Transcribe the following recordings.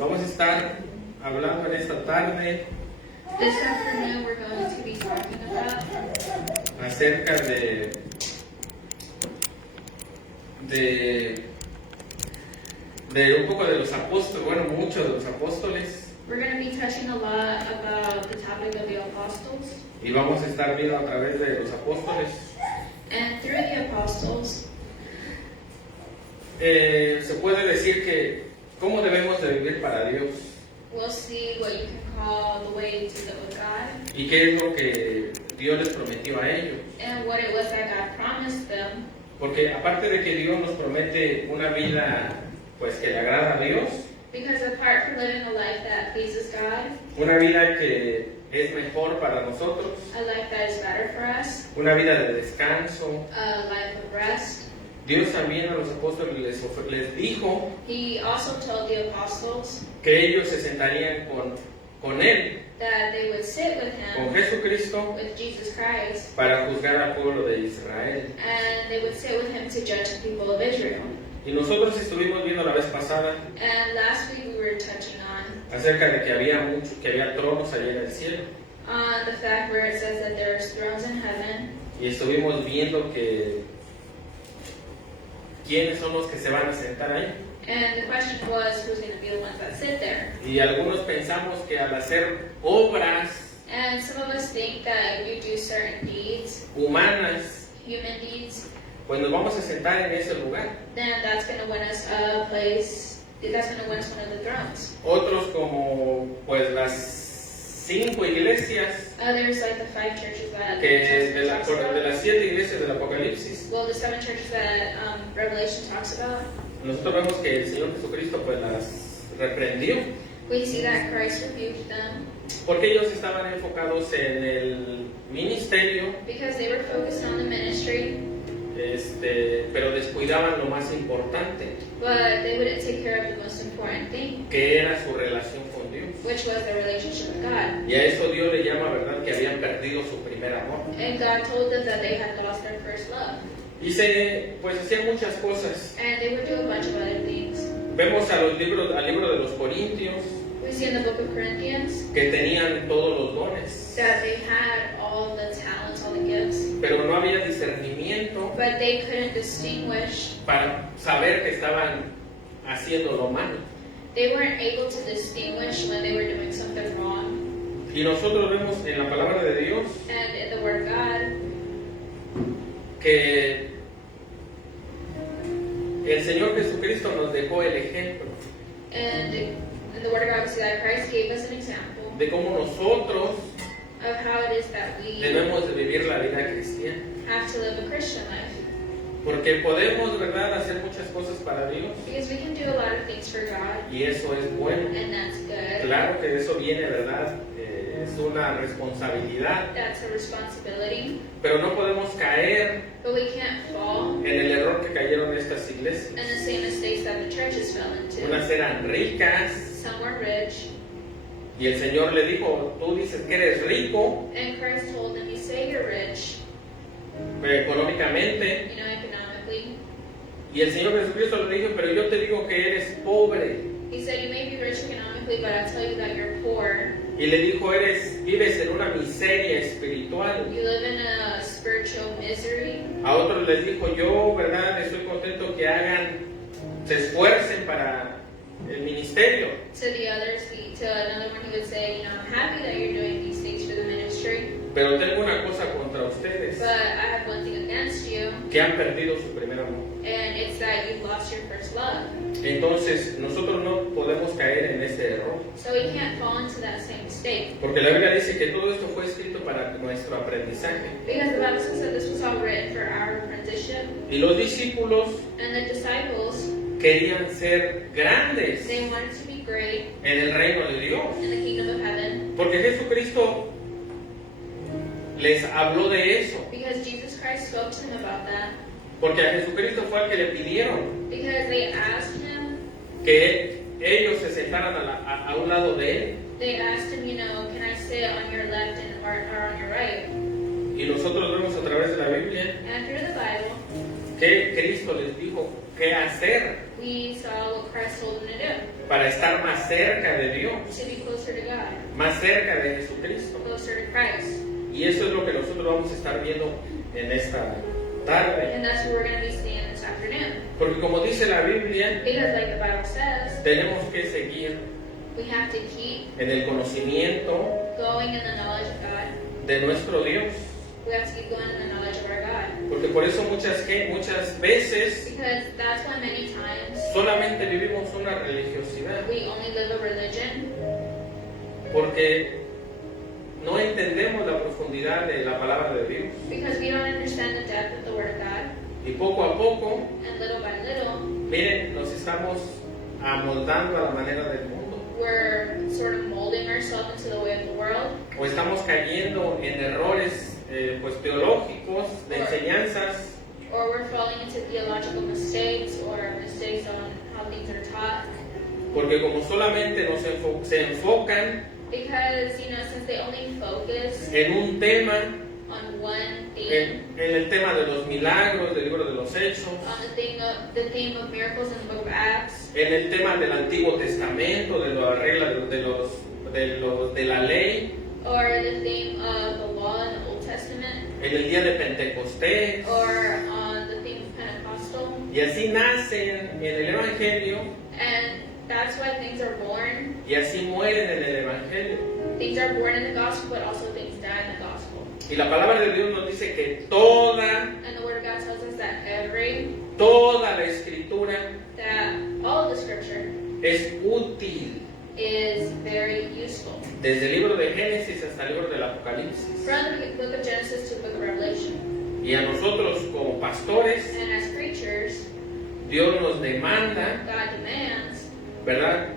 Vamos a estar hablando en esta tarde This afternoon we're going to be talking about acerca de un poco de los apóstoles, bueno, mucho de los apóstoles, we're going to be touching a lot about the topic of the apostles. y vamos a estar viendo a través de los apóstoles. And through the apostles, Se puede decir que cómo debemos de vivir para Dios we'll see what you can call the way to live with God y qué es lo que Dios les prometió a ellos. and what it was that God promised them. Porque aparte de que Dios nos promete una vida pues que le agrada a Dios, Because apart from living a life that pleases God, una vida que es mejor para nosotros, a life that is better for us, una vida de descanso, a life of rest, Dios también a los apóstoles les dijo He also told the apostles que ellos se sentarían con Él, that they would sit with con Him, Jesucristo, with Jesus Christ, para juzgar al pueblo de Israel. and they would sit with Him to judge the people of Israel. Y nosotros estuvimos viendo la vez pasada And last week we were touching on acerca de que había tronos allá en el cielo. the fact where it says that there's thrones in heaven, Y estuvimos viendo que quiénes son los que se van a sentar ahí. and the question was who's going to be the ones that sit there. Y algunos pensamos que al hacer obras And some of us think that if you do certain deeds, humanas, human deeds, pues nos vamos a sentar en ese lugar. then that's going to win us a place, that's going to win us one of the thrones. Otros como pues las 5 iglesias, Others, like the 5 churches that que de talks about. las 7 iglesias del Apocalipsis, Well, the 7 churches that Revelation talks about, nosotros vemos que el Señor Jesucristo pues las reprendió, we see that Christ rebuked them porque ellos estaban enfocados en el ministerio, because they were focused on the ministry, pero descuidaban lo más importante, but they wouldn't take care of the most important thing, que era su relación con Dios. which was their relationship with God. Y a eso Dios le llama, ¿verdad?, que habían perdido su primer amor. And God told them that they had lost their first love. Y pues hacían muchas cosas. And they would do a bunch of other things. Vemos al libro de los Corintios, We see in the book of Corinthians que tenían todos los dones, that they had all the talents, all the gifts, pero no había discernimiento but they couldn't distinguish. para saber que estaban haciendo lo malo. They weren't able to distinguish when they were doing something wrong. Y nosotros vemos en la palabra de Dios And in the Word of God, que el Señor Jesucristo nos dejó el ejemplo and in the Word of God, we see that Christ gave us an example de cómo nosotros of how it is that we debemos de vivir la vida cristiana. have to live a Christian life. Porque podemos, ¿verdad?, hacer muchas cosas para Dios, Because we can do a lot of things for God, y eso es bueno. and that's good. Claro que de eso viene, ¿verdad? Es una responsabilidad, That's a responsibility. pero no podemos caer But we can't fall en el error que cayeron estas iglesias. in the same mistakes that the churches fell into. Unas eran ricas, Some were rich, y el Señor le dijo, tú dices que eres rico and Christ told them, you say you're rich, económicamente, economically. y el Señor Jesucristo le dijo, pero yo te digo que eres pobre. He said, you may be rich economically, but I tell you that you're poor. Y le dijo, vives en una miseria espiritual. You live in a spiritual misery. A otros les dijo, yo, ¿verdad?, estoy contento que se esfuercen para el ministerio. To the others, to another one, he would say, I'm happy that you're doing these things for the ministry, Pero tengo una cosa contra ustedes, but I have one thing against you, que han perdido su primer amor. and it's that you've lost your first love. Entonces, nosotros no podemos caer en ese error. So we can't fall into that same mistake. Porque la Biblia dice que todo esto fue escrito para nuestro aprendizaje. Because the Bible says that this was all written for our apprenticeship. Y los discípulos And the disciples, querían ser grandes they wanted to be great en el reino de Dios. in the kingdom of heaven. Porque Jesucristo les habló de eso. Because Jesus Christ spoke to them about that. Porque a Jesucristo fue al que le pidieron Because they asked him, que ellos se sentaran a un lado de él. they asked him, can I sit on your left or on your right? Y nosotros vemos a través de la Biblia And through the Bible, que Cristo les dijo qué hacer. we saw what Christ told them to do. para estar más cerca de Dios, to be closer to God, más cerca de Jesucristo. closer to Christ. Y eso es lo que nosotros vamos a estar viendo en esta tarde. And that's what we're going to be seeing this afternoon. Porque como dice la Biblia, Because like the Bible says, tenemos que seguir we have to keep en el conocimiento going in the knowledge of God. de nuestro Dios. We have to keep going in the knowledge of our God. Porque por eso muchas veces Because that's why many times solamente vivimos una religiosidad. we only live a religion Porque no entendemos la profundidad de la palabra de Dios. because we don't understand the depth of the Word of God. Y poco a poco, And little by little, miren, nos estamos amoldando a la manera del mundo. we're sort of molding ourselves into the way of the world. O estamos cayendo en errores pues teológicos, de enseñanzas, Or we're falling into theological mistakes or mistakes on how things are taught. porque como solamente se enfocan Because, since they only focus en un tema, on one theme, en el tema de los milagros, del libro de los Hechos, on the theme of miracles in the book of Acts, en el tema del Antiguo Testamento, de la regla de la ley, or the theme of the law in the Old Testament, en el día de Pentecostés, or on the theme of Pentecostal. y así nacen en el Evangelio And that's why things are born. y así mueren en el Evangelio. Things are born in the gospel, but also things die in the gospel. Y la palabra de Dios nos dice que toda And the Word of God tells us that la Escritura that all of the Scripture es útil, is very useful. desde el libro de Génesis hasta el libro del Apocalipsis. From the book of Genesis to the book of Revelation. Y a nosotros como pastores, And as preachers, Dios nos demanda, God demands, ¿verdad?,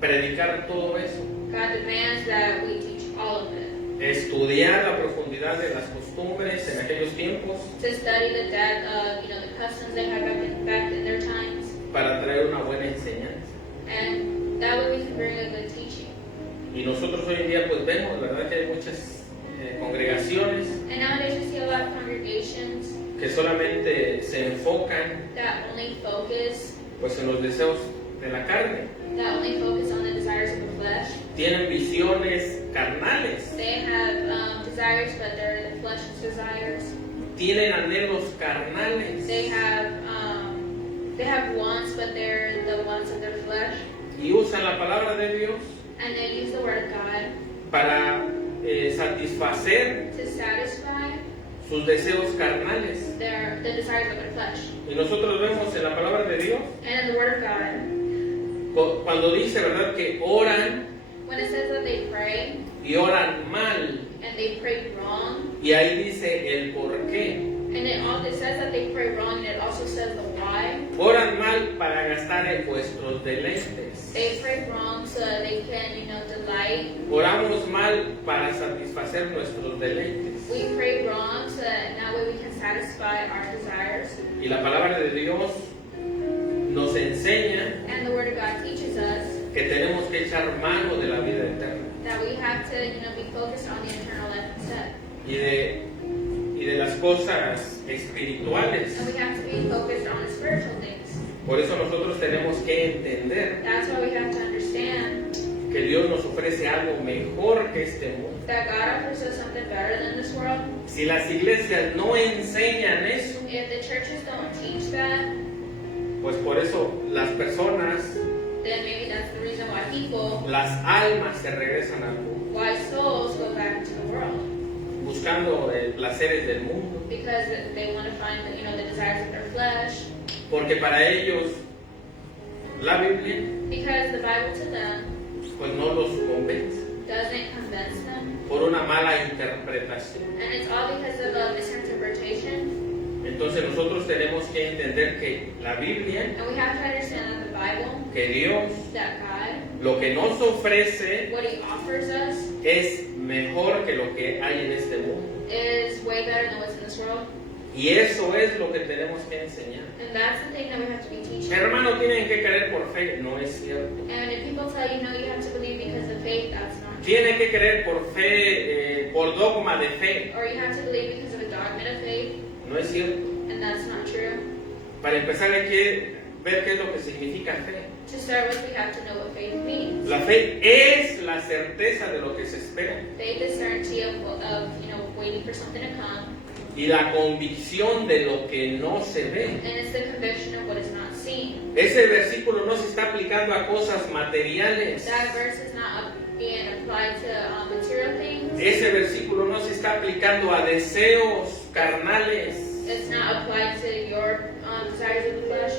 predicar todo eso, God demands that we teach all of it. estudiar la profundidad de las costumbres en aquellos tiempos To study the depth of, the customs they had back in their times. para traer una buena enseñanza. And that way we can bring a good teaching. Y nosotros hoy en día pues vemos, ¿verdad?, que hay muchas congregaciones And nowadays we see a lot of congregations que solamente se enfocan that only focus pues en los deseos de la carne. on the desires of the flesh. Tienen visiones carnales, They have desires, but they're the flesh's desires. tienen anhelos carnales They have wants, but they're the wants of their flesh. y usan la palabra de Dios And they use the word of God para satisfacer to satisfy sus deseos carnales. the desires of their flesh. Y nosotros vemos en la palabra de Dios, And in the word of God, cuando dice, ¿verdad?, que oran when it says that they pray y oran mal, and they pray wrong, y ahí dice el por qué. and it says that they pray wrong, and it also says the why. Oran mal para gastar en vuestros deleites. They pray wrong so that they can, delight. Oramos mal para satisfacer nuestros deleites. We pray wrong so that way we can satisfy our desires. Y la palabra de Dios nos enseña And the word of God teaches us que tenemos que echar mano de la vida eterna that we have to, be focused on the eternal life instead. y de las cosas espirituales. And we have to be focused on the spiritual things. Por eso nosotros tenemos que entender That's why we have to understand que Dios nos ofrece algo mejor que este mundo. that God offers us something better than this world. Si las iglesias no enseñan eso, If the churches don't teach that, pues por eso las personas, then maybe that's the reason why people, las almas se regresan al mundo, why souls go back to the world. buscando placeres del mundo, Because they want to find the desires of their flesh. porque para ellos la Biblia Because the Bible to them pues no los convence doesn't convince them. por una mala interpretación. And it's all because of a misinterpretation. Entonces nosotros tenemos que entender que la Biblia, And we have to understand that the Bible, que Dios, that God, lo que nos ofrece what He offers us es mejor que lo que hay en este mundo. is way better than what's in this world. Y eso es lo que tenemos que enseñar. And that's the thing that we have to be teaching. Hermano, tienen que creer por fe. No es cierto. And if people tell you, no, you have to believe because of faith, that's not true. Tienen que creer por fe, por dogma de fe. Or you have to believe because of a dogma of faith, No es cierto. and that's not true. Para empezar hay que ver qué es lo que significa fe. To start with, we have to know what faith means. La fe es la certeza de lo que se espera Faith is certainty of waiting for something to come, y la convicción de lo que no se ve. and it's the conviction of what is not seen. Ese versículo no se está aplicando a cosas materiales. That verse is not being applied to material things. Ese versículo no se está aplicando a deseos carnales. It's not applied to your desires of the flesh.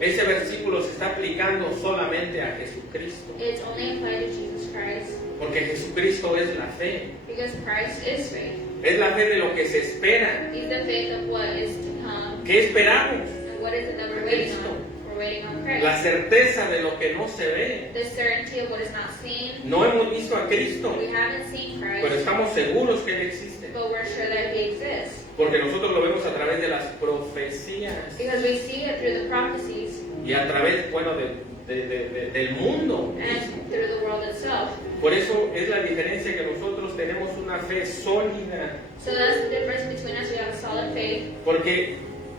Ese versículo se está aplicando solamente a Jesucristo. It's only applied to Jesus Christ, Porque Jesucristo es la fe. because Christ is faith. Es la fe de lo que se espera. He's the faith of what is to come. ¿Qué esperamos? And what is it that we're waiting on? We're waiting on Christ. La certeza de lo que no se ve. The certainty of what is not seen. No hemos visto a Cristo, We haven't seen Christ, pero estamos seguros que Él existe. but we're sure that He exists. Porque nosotros lo vemos a través de las profecías Because we see it through the prophecies y a través, bueno, del mundo. and through the world itself. Por eso es la diferencia que nosotros tenemos una fe sólida. So that's the difference between us. We have a solid faith, Porque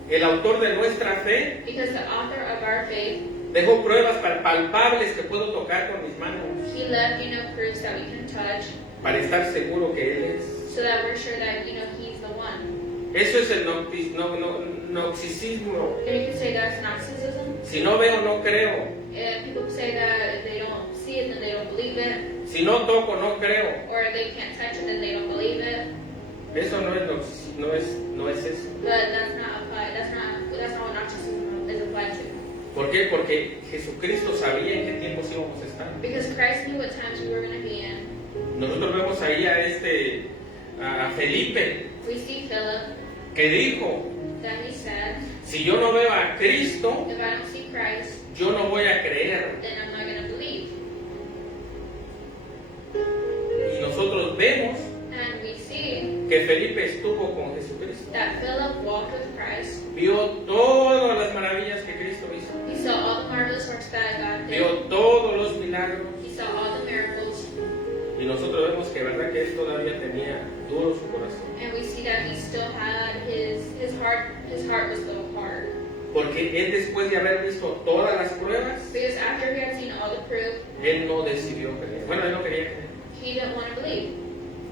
el autor de nuestra fe because the author of our faith, dejó pruebas palpables que puedo tocar con mis manos he left, proofs that we can touch, para estar seguro que Él es. so that we're sure that, He's the one. Eso es el noxicismo. And you could say that's Gnosticism. Si no veo, no creo. People say that if they don't see it, then they don't believe it. Si no toco, no creo. Or if they can't touch it, then they don't believe it. Eso no es eso. But that's not applied. That's not what Gnosticism is applied to. ¿Por qué? Porque Jesucristo sabía en qué tiempos íbamos a estar. Because Christ knew what times we were going to be in. Nosotros vemos ahí a Felipe, We see Philip, que dijo, that he said, si yo no veo a Cristo, if I don't see Christ, yo no voy a creer. then I'm not going to believe. Y nosotros vemos And we see que Felipe estuvo con Jesucristo. that Philip walked with Christ. Vio todas las maravillas que Cristo hizo. He saw all the marvelous works that God did. Vio todos los milagros. He saw all the miracles. Y nosotros vemos que verdad que él todavía tenía duro su corazón. And we see that he still had his heart was still hard. Porque él, después de haber visto todas las pruebas, Because after he had seen all the proof, él no decidió creer. Bueno, él no quería creer. he didn't want to believe.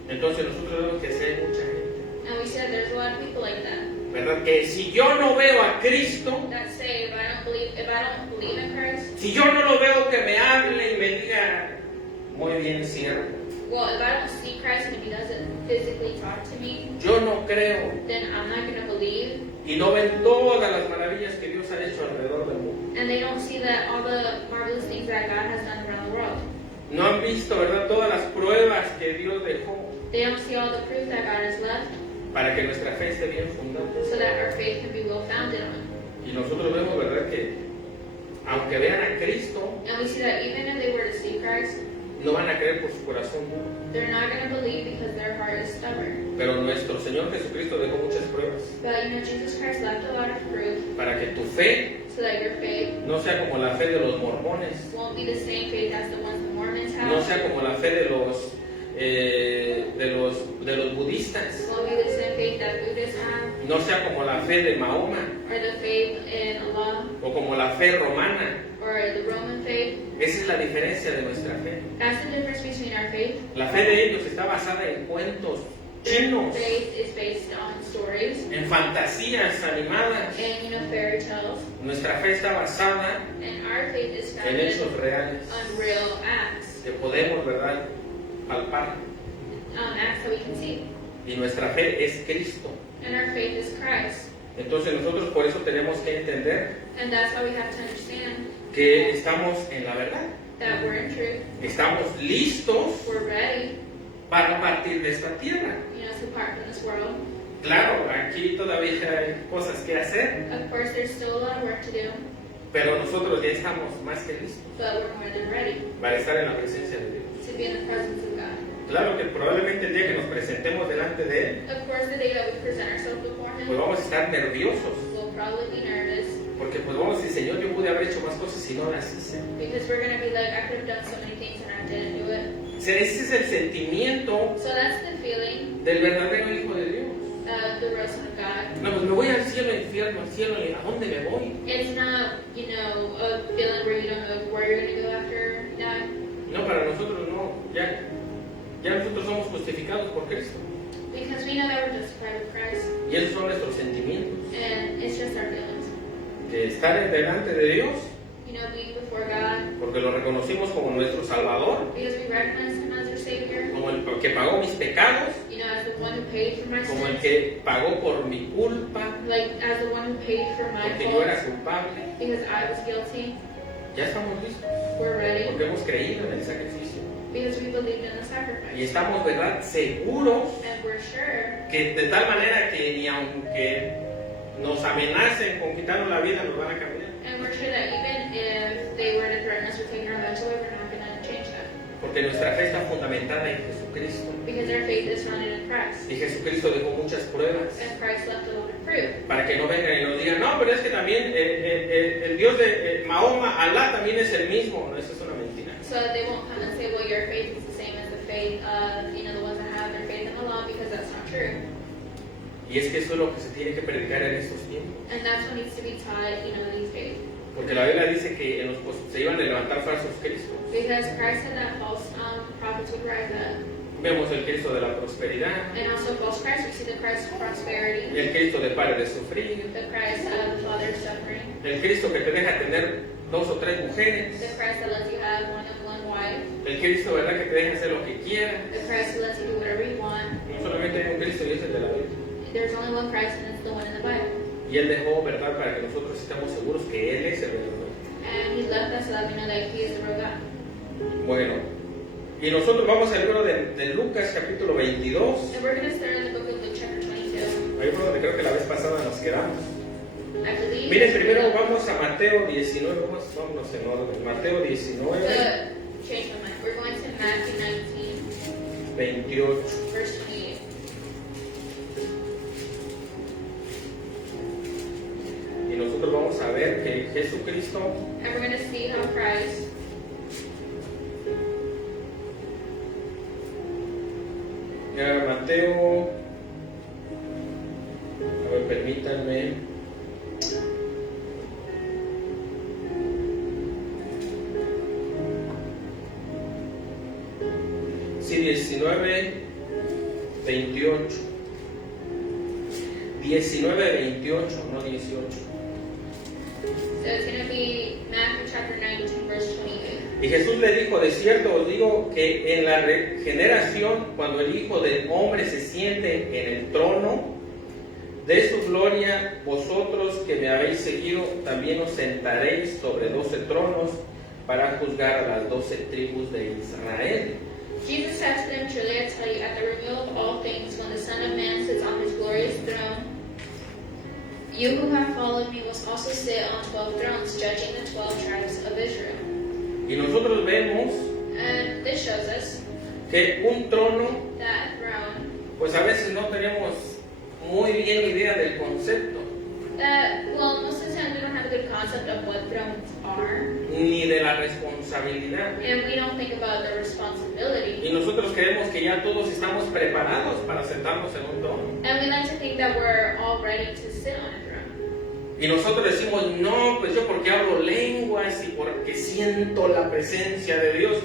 Entonces nosotros vemos que sí hay mucha gente, And we said there's a lot of people like that ¿verdad? Que si yo no veo a Cristo, that say if I don't believe in Christ, si yo no lo veo que me hable y me diga, muy bien, siervo, well, if I don't see Christ and if he doesn't physically talk to me, yo no creo. then I'm not going to believe. Y no ven todas las maravillas que Dios ha hecho alrededor del mundo. And they don't see that all the marvelous things that God has done around the world. No han visto, ¿verdad? Todas las pruebas que Dios dejó They don't see all the proof that God has left, para que nuestra fe esté bien fundada. so that our faith can be well founded on. Y nosotros vemos, ¿verdad? Que aunque vean a Cristo, And we see that even if they were to see Christ, no van a creer por su corazón duro. they're not going to believe because their heart is stubborn. Pero nuestro Señor Jesucristo dejó muchas pruebas But Jesus Christ left a lot of proof para que tu fe so that your faith no sea como la fe de los mormones, won't be the same faith as the ones the Mormons no have. sea como la fe de los budistas, Won't be the same faith that Buddhists have, no sea como la fe de Mahoma or the faith in Allah, o como la fe romana. or the Roman faith. Esa es la diferencia de nuestra fe. That's the difference between our faith. La fe de ellos está basada en cuentos chinos, Faith is based on stories en fantasías animadas. and fairy tales, Nuestra fe está basada and our faith is en founded hechos reales on real acts, que podemos, ¿verdad?, palpar. acts that we can see. Y nuestra fe es Cristo. And our faith is Christ. Entonces nosotros por eso tenemos que entender And that's why we have to understand que estamos en la verdad. that we're in truth, Estamos listos we're ready, para partir de esta tierra. to part from this world. Claro, aquí todavía hay cosas que hacer, Of course, there's still a lot of work to do, pero nosotros ya estamos más que listos but we're more than ready para estar en la presencia de Dios. to be in the presence of God. Claro que probablemente el día que nos presentemos delante de Él, Of course, the day that we present ourselves before pues Him, vamos a estar nerviosos, we'll probably be nervous porque pues vamos a decir, Señor, yo pude haber hecho más cosas si no las hice. because we're going to be like, I could have done so many things and I didn't do it. O sea, ese es el sentimiento So that's the feeling del verdadero Hijo de Dios. of the real Son of God. No, pues me voy al cielo, al infierno, al cielo, ¿a dónde me voy? It's not, a feeling where you don't know where you're going to go after that. No, para nosotros no, ya nosotros somos justificados por Cristo. Because we know that we're justified with Christ. Y esos son nuestros sentimientos. And it's just our feelings. De estar delante de Dios, Being before God. porque lo reconocimos como nuestro Salvador, Because we recognize Him as our Savior. como el que pagó mis pecados, As the one who paid for my como el sins. que pagó por mi culpa, As the one who paid for my porque yo era fault. culpable. Because I was guilty. Ya estamos listos, We're ready. porque hemos creído en el sacrificio. Because we believed in the sacrifice. Y estamos, ¿verdad?, seguros And we're sure que de tal manera que ni aunque nos amenacen con quitarnos la vida, nos van a cambiar. And we're sure that even if they were to threaten us with taking our lives away, we're not going to change that. Porque nuestra fe está fundamentada en Jesucristo. Because our faith is founded in Christ. Y Jesucristo dejó muchas pruebas And Christ left a lot of fruit. para que no vengan y nos digan, no, pero es que también el Dios de Mahoma, Alá, también es el mismo. No, eso es una mentira. So that they won't come and say, well, your faith is the same as the faith of, the ones that have their faith in Allah, because that's not true. Y es que eso es lo que se tiene que predicar en estos tiempos. And that's what needs to be taught, these days. Porque la Biblia dice que se iban a levantar falsos cristos. Because Christ said that false prophets would rise up. Vemos el Cristo de la prosperidad, And also false Christ, we see the Christ of prosperity, el Cristo de pare de sufrir, the Christ of the Father of suffering, el Cristo que te deja tener 2 o 3 mujeres, the Christ that lets you have one and one wife, el Cristo, ¿verdad?, que te deja hacer lo que quieras. the Christ who lets you do whatever you want. No solamente hay un Cristo y es el de la Biblia. There's only one Christ, and it's the one in the Bible. Y Él dejó, ¿verdad?, para que nosotros estemos seguros que Él es el verdadero. And He left us so that we know that He is the real God. Bueno, y nosotros vamos al libro de Lucas, capítulo 22. And we're going to start in the book of Luke, chapter 22. Ahí fue donde creo que la vez pasada nos quedamos. I believe. Miren, primero vamos a Mateo 19, vámonos en orden. Mateo 19, Change my mind. We're going to Matthew 19, 28. verse 28. Y nosotros vamos a ver que Jesucristo And we're going to see how Christ Mateo, a ver, permítanme. Sí, 19, 28. 19, 28, no 18. So it's going to be Matthew chapter 19, verse 28. Y Jesús le dijo, de cierto os digo que en la regeneración, cuando el Hijo del Hombre se siente en el trono de su gloria, vosotros que me habéis seguido, también os sentaréis sobre 12 tronos para juzgar a las 12 tribus de Israel. Jesus said to them, truly I tell you, at the renewal of all things, when the Son of Man sits on his glorious throne, you who have followed me must also sit on 12 thrones, judging the 12 tribes of Israel. Y nosotros vemos And this shows us que un trono, that throne, pues a veces no tenemos muy bien idea del concepto, that, well, most of the time we don't have a good concept of what thrones are, ni de la responsabilidad. and we don't think about the responsibility. Y nosotros creemos que ya todos estamos preparados para sentarnos en un trono. And we like to think that we're all ready to sit on a throne. Y nosotros decimos, no, pues yo porque hablo lenguas y porque siento la presencia de Dios,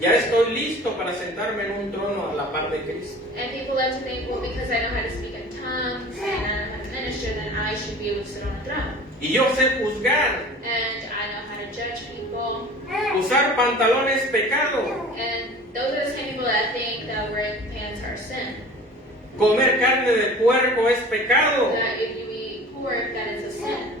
ya estoy listo para sentarme en un trono a la par de Cristo. And people like to think, well, because I know how to speak in tongues and I know how to minister, then I should be able to sit on a throne. Y yo sé juzgar, And I know how to judge people. usar pantalones pecado, And those are the same people that think that wearing pants are sin. comer carne de puerco es pecado. That if you eat pork, that is a sin.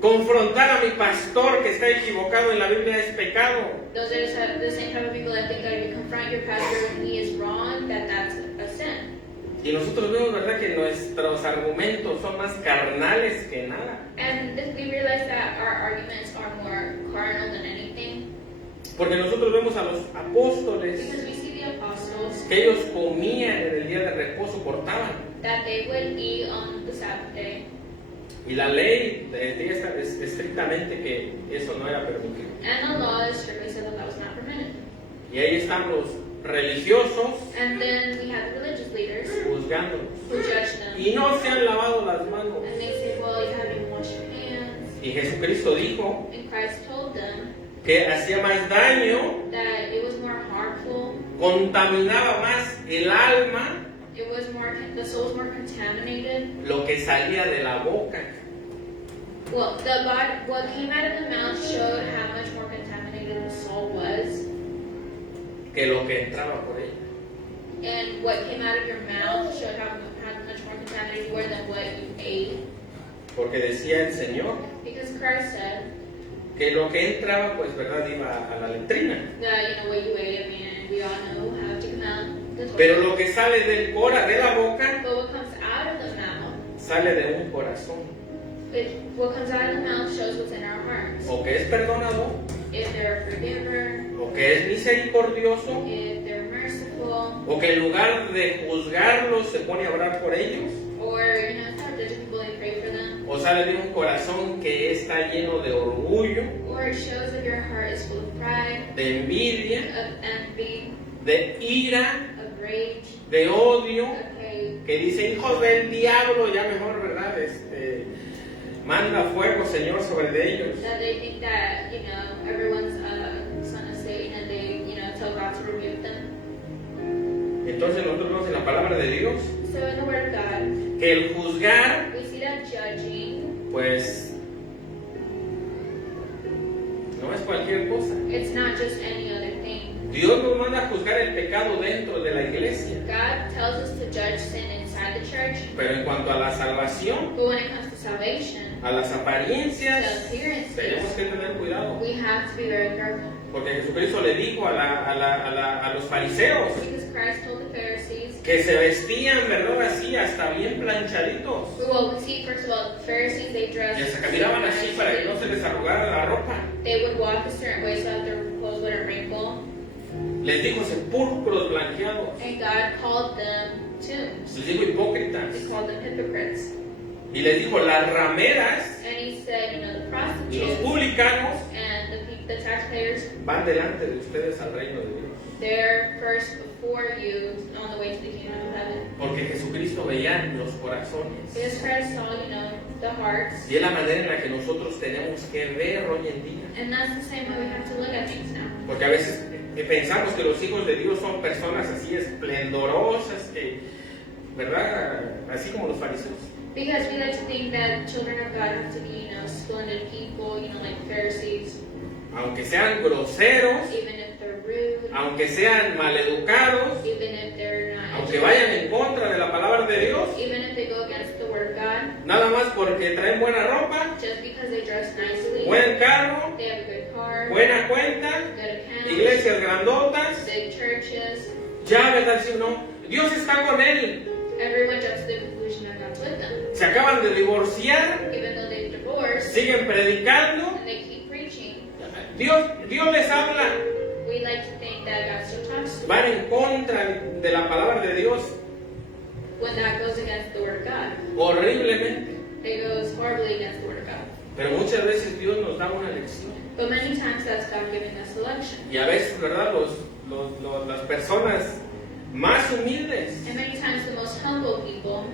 Confrontar a mi pastor que está equivocado en la Biblia es pecado. Those are the same type of people that think that if you confront your pastor when he is wrong, that that's a sin. Y nosotros vemos, ¿verdad?, que nuestros argumentos son más carnales que nada. And if we realize that our arguments are more carnal than anything, Porque nosotros vemos a los apóstoles because we see the apostles que ellos comían en el día de reposo, cortaban. that they would eat on the Sabbath day. Y la ley decía estrictamente que eso no era permitido. And the law strictly said that that was not permitted. Y ahí están los religiosos And then we have the religious leaders juzgándolos. who judge them. Y no se han lavado las manos. And they say, well, you haven't washed your hands. Y Jesucristo dijo And Christ told them que hacía más daño, that it was more harmful, contaminaba más el alma the soul was more contaminated. lo que salía de la boca. Well, what came out of the mouth showed how much more contaminated the soul was. Que lo que entraba por ella. And what came out of your mouth showed how much more contaminated you were than what you ate. Porque decía el Señor Because Christ said que lo que entraba, pues, verdad, iba a la letrina. that, what you ate, I mean, we all know how to come out the toilet. Pero lo que sale de la boca, But what comes out of the mouth, sale de un corazón. what comes out of the mouth shows what's in our hearts. O que es perdonador, If they're a forgiver, o que es misericordioso, if they're merciful, o que en lugar de juzgarlos se pone a orar por ellos, or, start judging people and pray for them. o sale de un corazón que está lleno de orgullo, Or it shows that your heart is full of pride, de envidia, of envy, de ira, of rage, de odio, of hate. que dice, hijos del diablo, ya mejor, ¿verdad? Manda fuego, Señor, sobre de ellos. That they think that, everyone's son of Satan and they, tell God to rebuke them. Entonces nosotros vemos en la palabra de Dios So in the Word of God, que el juzgar, we see that judging, pues, no es cualquier cosa. it's not just any other thing. Dios nos manda a juzgar el pecado dentro de la iglesia, God tells us to judge sin inside the church, pero en cuanto a la salvación, but when it comes to salvation, a las apariencias, to appearances, tenemos que tener cuidado, we have to be very careful. porque Jesucristo le dijo a los fariseos Because Christ told the Pharisees, que se vestían, ¿verdad? Así, hasta bien planchaditos, well, we see first of all, the Pharisees, they dressed, y se caminaban así para que no se les arrugara la ropa. they would walk a certain way so that their clothes wouldn't wrinkle, Les dijo sepulcros blanqueados, and God called them tombs. les dijo hipócritas, He called them hypocrites. y les dijo las rameras And he said, the y los prostitutes publicanos and the taxpayers, van delante de ustedes al reino de Dios. they're first before you on the way to the kingdom of heaven. Porque Jesucristo veía en los corazones. Because Christ saw, the hearts. Y es la manera en la que nosotros tenemos que ver hoy en día. And that's the same way we have to look at things now. Porque a veces pensamos que los hijos de Dios son personas así esplendorosas, que, ¿verdad? Así como los fariseos. Because we like to think that children of God have to be, splendid people, like the Pharisees. Aunque sean groseros, Even if they're rude, aunque sean maleducados, even if they're not aunque vayan en contra de la palabra de Dios, even if they go against the word of God, nada más porque traen buena ropa, just because they dress nicely, buen carro, they have a good car, buena cuenta, good account, iglesias grandotas, big churches, ya, ¿verdad? Si no, Dios está con él. everyone jumps to the conclusion that God's with them. Se acaban de divorciar, Even though they've divorced siguen predicando. and they keep preaching, Dios les habla. we like to think that God still talks to them Van en contra de la palabra de Dios when that goes against the word of God. horriblemente. It goes horribly against the word of God. Pero muchas veces Dios nos da una lección. But many times that's God giving us a lesson. Y a veces, ¿verdad? Las personas más humildes, And many times the most humble people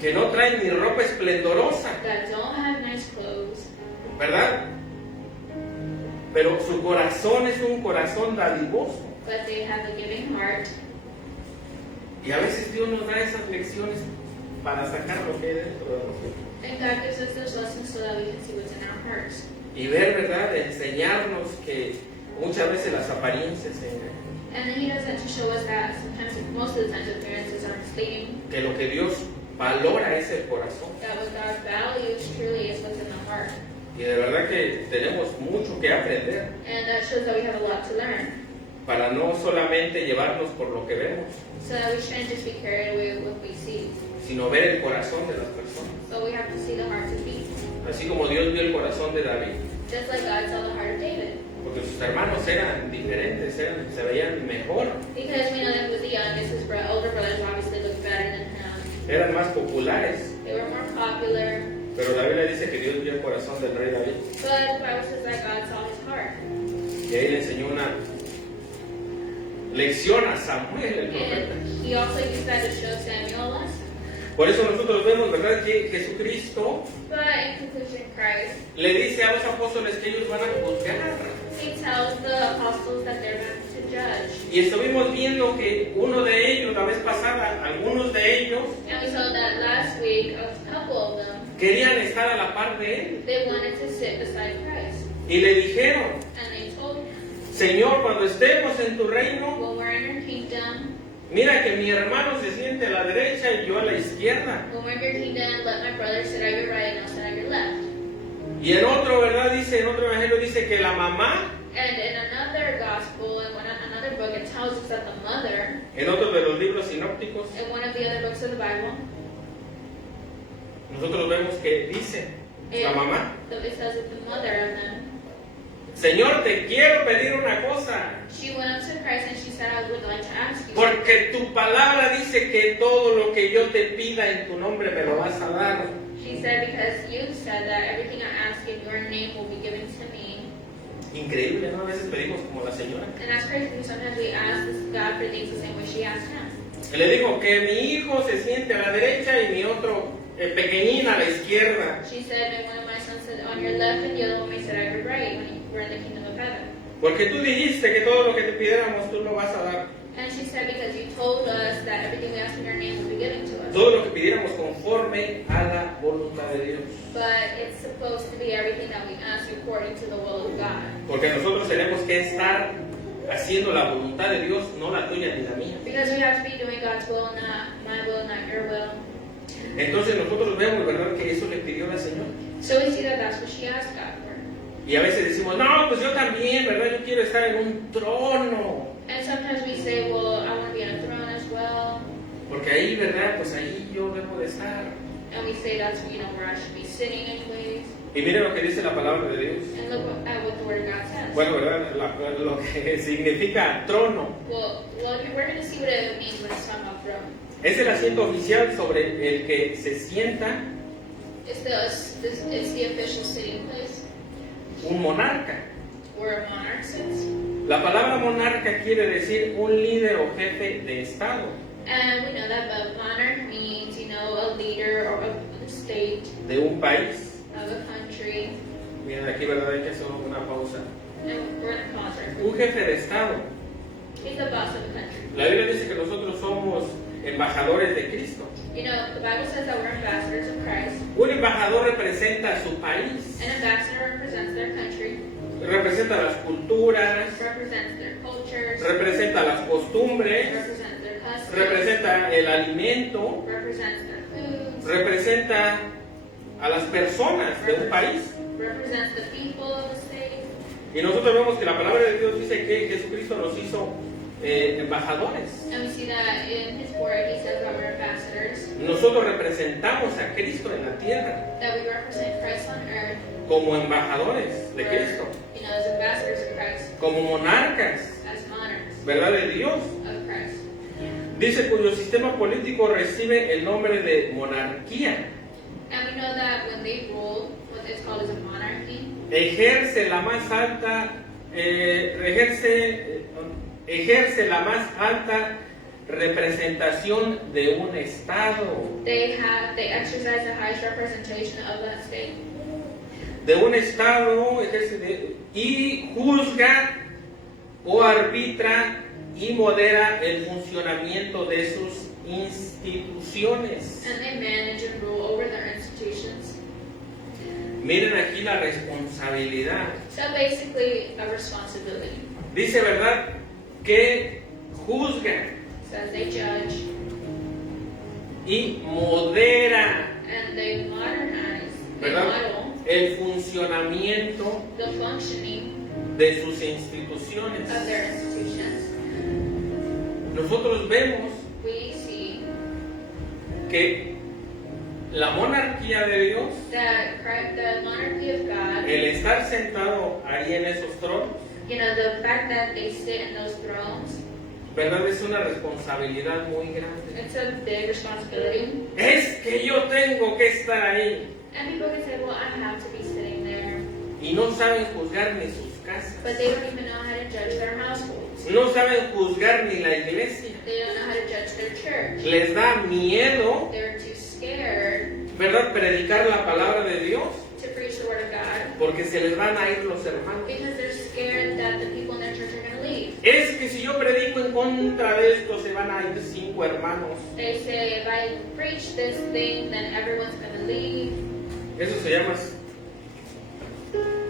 que no traen ni ropa esplendorosa, that don't have nice clothes, ¿verdad? Pero su corazón es un corazón dadivoso. but they have a giving heart. Y a veces Dios nos da esas lecciones para sacar lo que hay dentro de nosotros. And God gives us those lessons so that we can see what's in our hearts. Y ver, ¿verdad? Enseñarnos que muchas veces las apariencias se engañan. And then He does that to show us that sometimes, most of the times, appearances are misleading. Que lo que Dios valora es el corazón. That what God values truly is what's in the heart. Y de verdad que tenemos mucho que aprender And that shows that we have a lot to learn. para no solamente llevarnos por lo que vemos, So that we shouldn't just be carried away with what we see. sino ver el corazón de las personas. But we have to see the hearts of people. Así como Dios vio el corazón de David, Just like God saw the heart of David. porque sus hermanos eran diferentes, se veían mejor, Because we know that with the youngest, his older brothers obviously looked better than him. eran más populares. They were more popular. Pero la Biblia dice que Dios vio el corazón del rey David. But the Bible says that God saw his heart. Y ahí le enseñó lección a Samuel, el profeta. And he also used that to show Samuel a lesson. Por eso nosotros vemos, ¿verdad?, que Jesucristo But in conclusion, Christ, le dice a los apóstoles que ellos van a juzgar. he tells the apostles that they're going to judge. Y estuvimos viendo que uno de ellos, la vez pasada, algunos de ellos And we saw that last week, a couple of them, querían estar a la par de él. they wanted to sit beside Christ. Y le dijeron, And they told him, Señor, cuando estemos en tu reino, when we're in your kingdom, mira que mi hermano se siente a la derecha y yo a la izquierda. when we're in your kingdom, let my brother sit at your right and I'll sit at your left. Y en otro, ¿verdad?, dice, en otro evangelio dice que la mamá, And in another gospel, in another book, it tells us that the mother, en otro de los libros sinópticos, in one of the other books of the Bible, nosotros vemos que dice la mamá, it says that the mother of them, Señor, te quiero pedir una cosa, she went up to Christ and she said, I would like to ask you, porque tu palabra dice que todo lo que yo te pida en tu nombre me lo vas a dar. she said, because you said that everything I ask in your name will be given to me. Increíble, ¿no? A veces pedimos como la señora. And that's crazy because sometimes we ask this God for things the same way she asked him. Le dijo que mi hijo se siente a la derecha y mi otro pequeñín a la izquierda. She said, and one of my sons said on your left and the other one may sit at your right when we're in the kingdom of heaven. Porque tú dijiste que todo lo que te pidiéramos tú lo vas a dar. And she said, because you told us that everything we ask in your name will be given to us. Todo lo que pidiéramos conforme a la voluntad de Dios. But it's supposed to be everything that we ask according to the will of God. Porque nosotros tenemos que estar haciendo la voluntad de Dios, no la tuya ni la mía. Because we have to be doing God's will, not my will, not your will. Entonces nosotros vemos, ¿verdad?, que eso le pidió la Señora. So we see that that's what she asked God for. Y a veces decimos, no, pues yo también, ¿verdad? Yo quiero estar en un trono. And sometimes we say, well, I want to be on a throne as well. Porque ahí, ¿verdad? Pues ahí yo debo de estar. And we say that's, where I should be sitting anyways. Y miren lo que dice la palabra de Dios. And look at what the Word of God says. Bueno, ¿verdad? Lo que significa trono. Well, we're going to see what it means when it's talking about throne. Es el asiento oficial sobre el que se sienta It's the official sitting place un monarca. where a monarch sits. La palabra monarca quiere decir un líder o jefe de Estado, And we know that the monarch means, a leader or a state de un país. of a country. Miren aquí, ¿verdad? Hay que hacer una pausa. And we're going to pause there. Un jefe de Estado. He's the boss of the country. La Biblia dice que nosotros somos embajadores de Cristo. The Bible says that we're ambassadors of Christ. Un embajador representa a su país, An ambassador represents their country, representa las culturas, represents their cultures, representa las costumbres, represents their customs, representa el alimento, represents their foods, representa a las personas de un país. represents the people of the state. Y nosotros vemos que la palabra de Dios dice que Jesucristo nos hizo embajadores. And we see that in His Word, He says that we're ambassadors, Nosotros representamos a Cristo en la tierra that we represent Christ on earth. como embajadores de Cristo, We're, as ambassadors of Christ, como monarcas, as monarchs ¿verdad?, de Dios. of Christ. Dice cuyo sistema político recibe el nombre de monarquía. And we know that when they rule, what it's called is a monarchy. Ejerce la más alta, ejerce la más alta representación de un estado, They exercise the highest representation of that state. Y juzga o arbitra y modera el funcionamiento de sus instituciones. And they manage and rule over their institutions. Miren aquí la responsabilidad. So basically, a responsibility. Dice, ¿verdad?, que juzga Says they judge y modera, and they modernize, they ¿verdad?, model el funcionamiento the functioning de sus instituciones. of their institutions. Nosotros vemos We see que la monarquía de Dios, that the monarchy of God, el estar sentado ahí en esos tronos, the fact that they sit in those thrones, ¿verdad?, es una responsabilidad muy grande. it's a big responsibility. Es que yo tengo que estar ahí. And people can say, well, I have to be sitting there. Y no saben juzgar ni sus casas. But they don't even know how to judge their households. No saben juzgar ni la iglesia. They don't know how to judge their church. Les da miedo, They're too scared ¿verdad?, predicar la palabra de Dios, to preach the word of God porque se les van a ir los hermanos. because they're scared that the people in their church are going to leave. Es que si yo predico en contra de esto, se van a ir 5 hermanos. They say, if I preach this thing, then everyone's going to leave. Eso se llama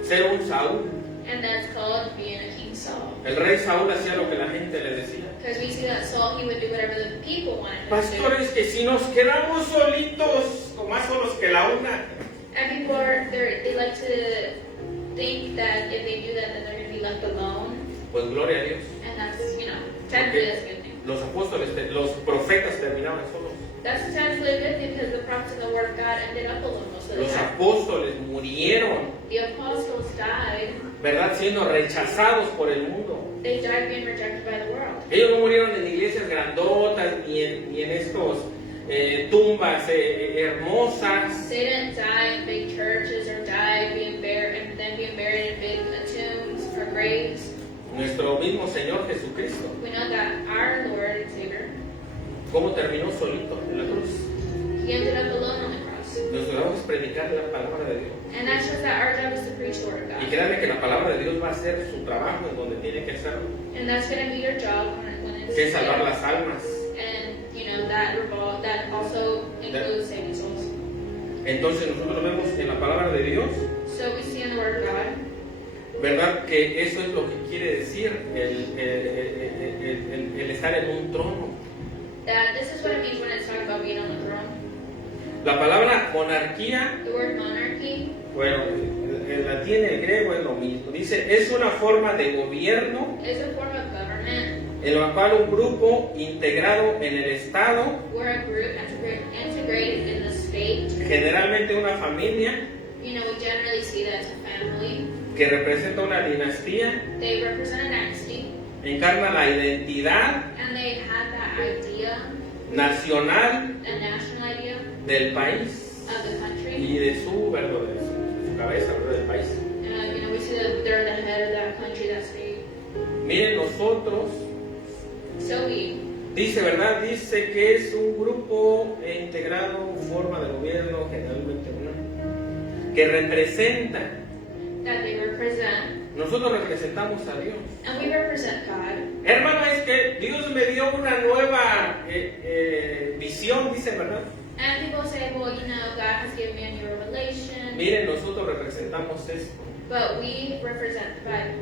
ser un Saúl. And that's called being a King Saul. El rey Saúl hacía lo que la gente le decía. Because we see that Saul, he would do whatever the people wanted him to Pastores, que si nos quedamos solitos, o más solos que la una. do. And people they like to think that if they do that, then they're going to be left alone. Pues gloria a Dios. And that's, technically that's a good thing. Los apóstoles, los profetas terminaban solos. That's technically a good thing because the prophets and the word of God ended up alone most of the Los time. apóstoles murieron, The apostles died. ¿verdad?, siendo rechazados por el mundo. They died being rejected by the world. Ellos no murieron en iglesias grandotas ni en estos tumbas hermosas. They didn't die in big churches or die being buried and then being buried in big tombs or graves. Nuestro mismo Señor Jesucristo, We know that our Lord and Savior, ¿cómo terminó solito en la cruz? he ended up alone on the cross. Nuestro trabajo es predicar la palabra de Dios. And that shows that our job is to preach the word of Y God. créanme que la palabra de Dios va a hacer su trabajo en donde tiene que hacerlo, And that's going to be your job when it's que es salvar there. las almas. And that also includes saving souls. Entonces nosotros vemos en la palabra de Dios, So we see in the word of God ¿verdad?, que eso es lo que quiere decir el estar en un trono. that this is what it means when it's talking about being on the throne. La palabra monarquía, The word monarchy, bueno, en latín, en griego es lo mismo. Dice, es una forma de gobierno is a form of government en la cual un grupo integrado en el Estado, where a group integrated in the state. generalmente una familia, We generally see that as a family. que representa una dinastía, They represent a dynasty, encarna la identidad and they had that idea, nacional a national idea del país of the country. y de su, ¿verdad?, de su cabeza, ¿verdad?, del país. We see that they're the head of that country, that state. Miren, nosotros, So dice, ¿verdad?, dice que es un grupo integrado, forma de gobierno, generalmente una, que representa. that they represent, Nosotros representamos a Dios. and we represent God. Hermano, es que Dios me dio una nueva visión, dice, ¿verdad? And people say, well, God has given me a new revelation, Miren, nosotros representamos esto. but we represent the Bible.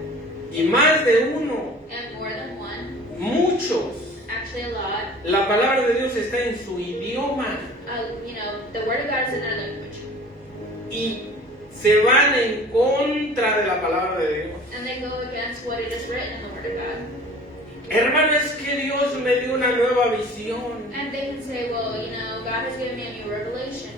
Y más de uno, And more than one, muchos. actually a lot. La palabra de Dios está en su idioma The Word of God is in our language. y se van en contra de la palabra de Dios. And they go against what it is written in the Word of God. Hermano, es que Dios me dio una nueva visión. And they can say, well, God has given me a new revelation.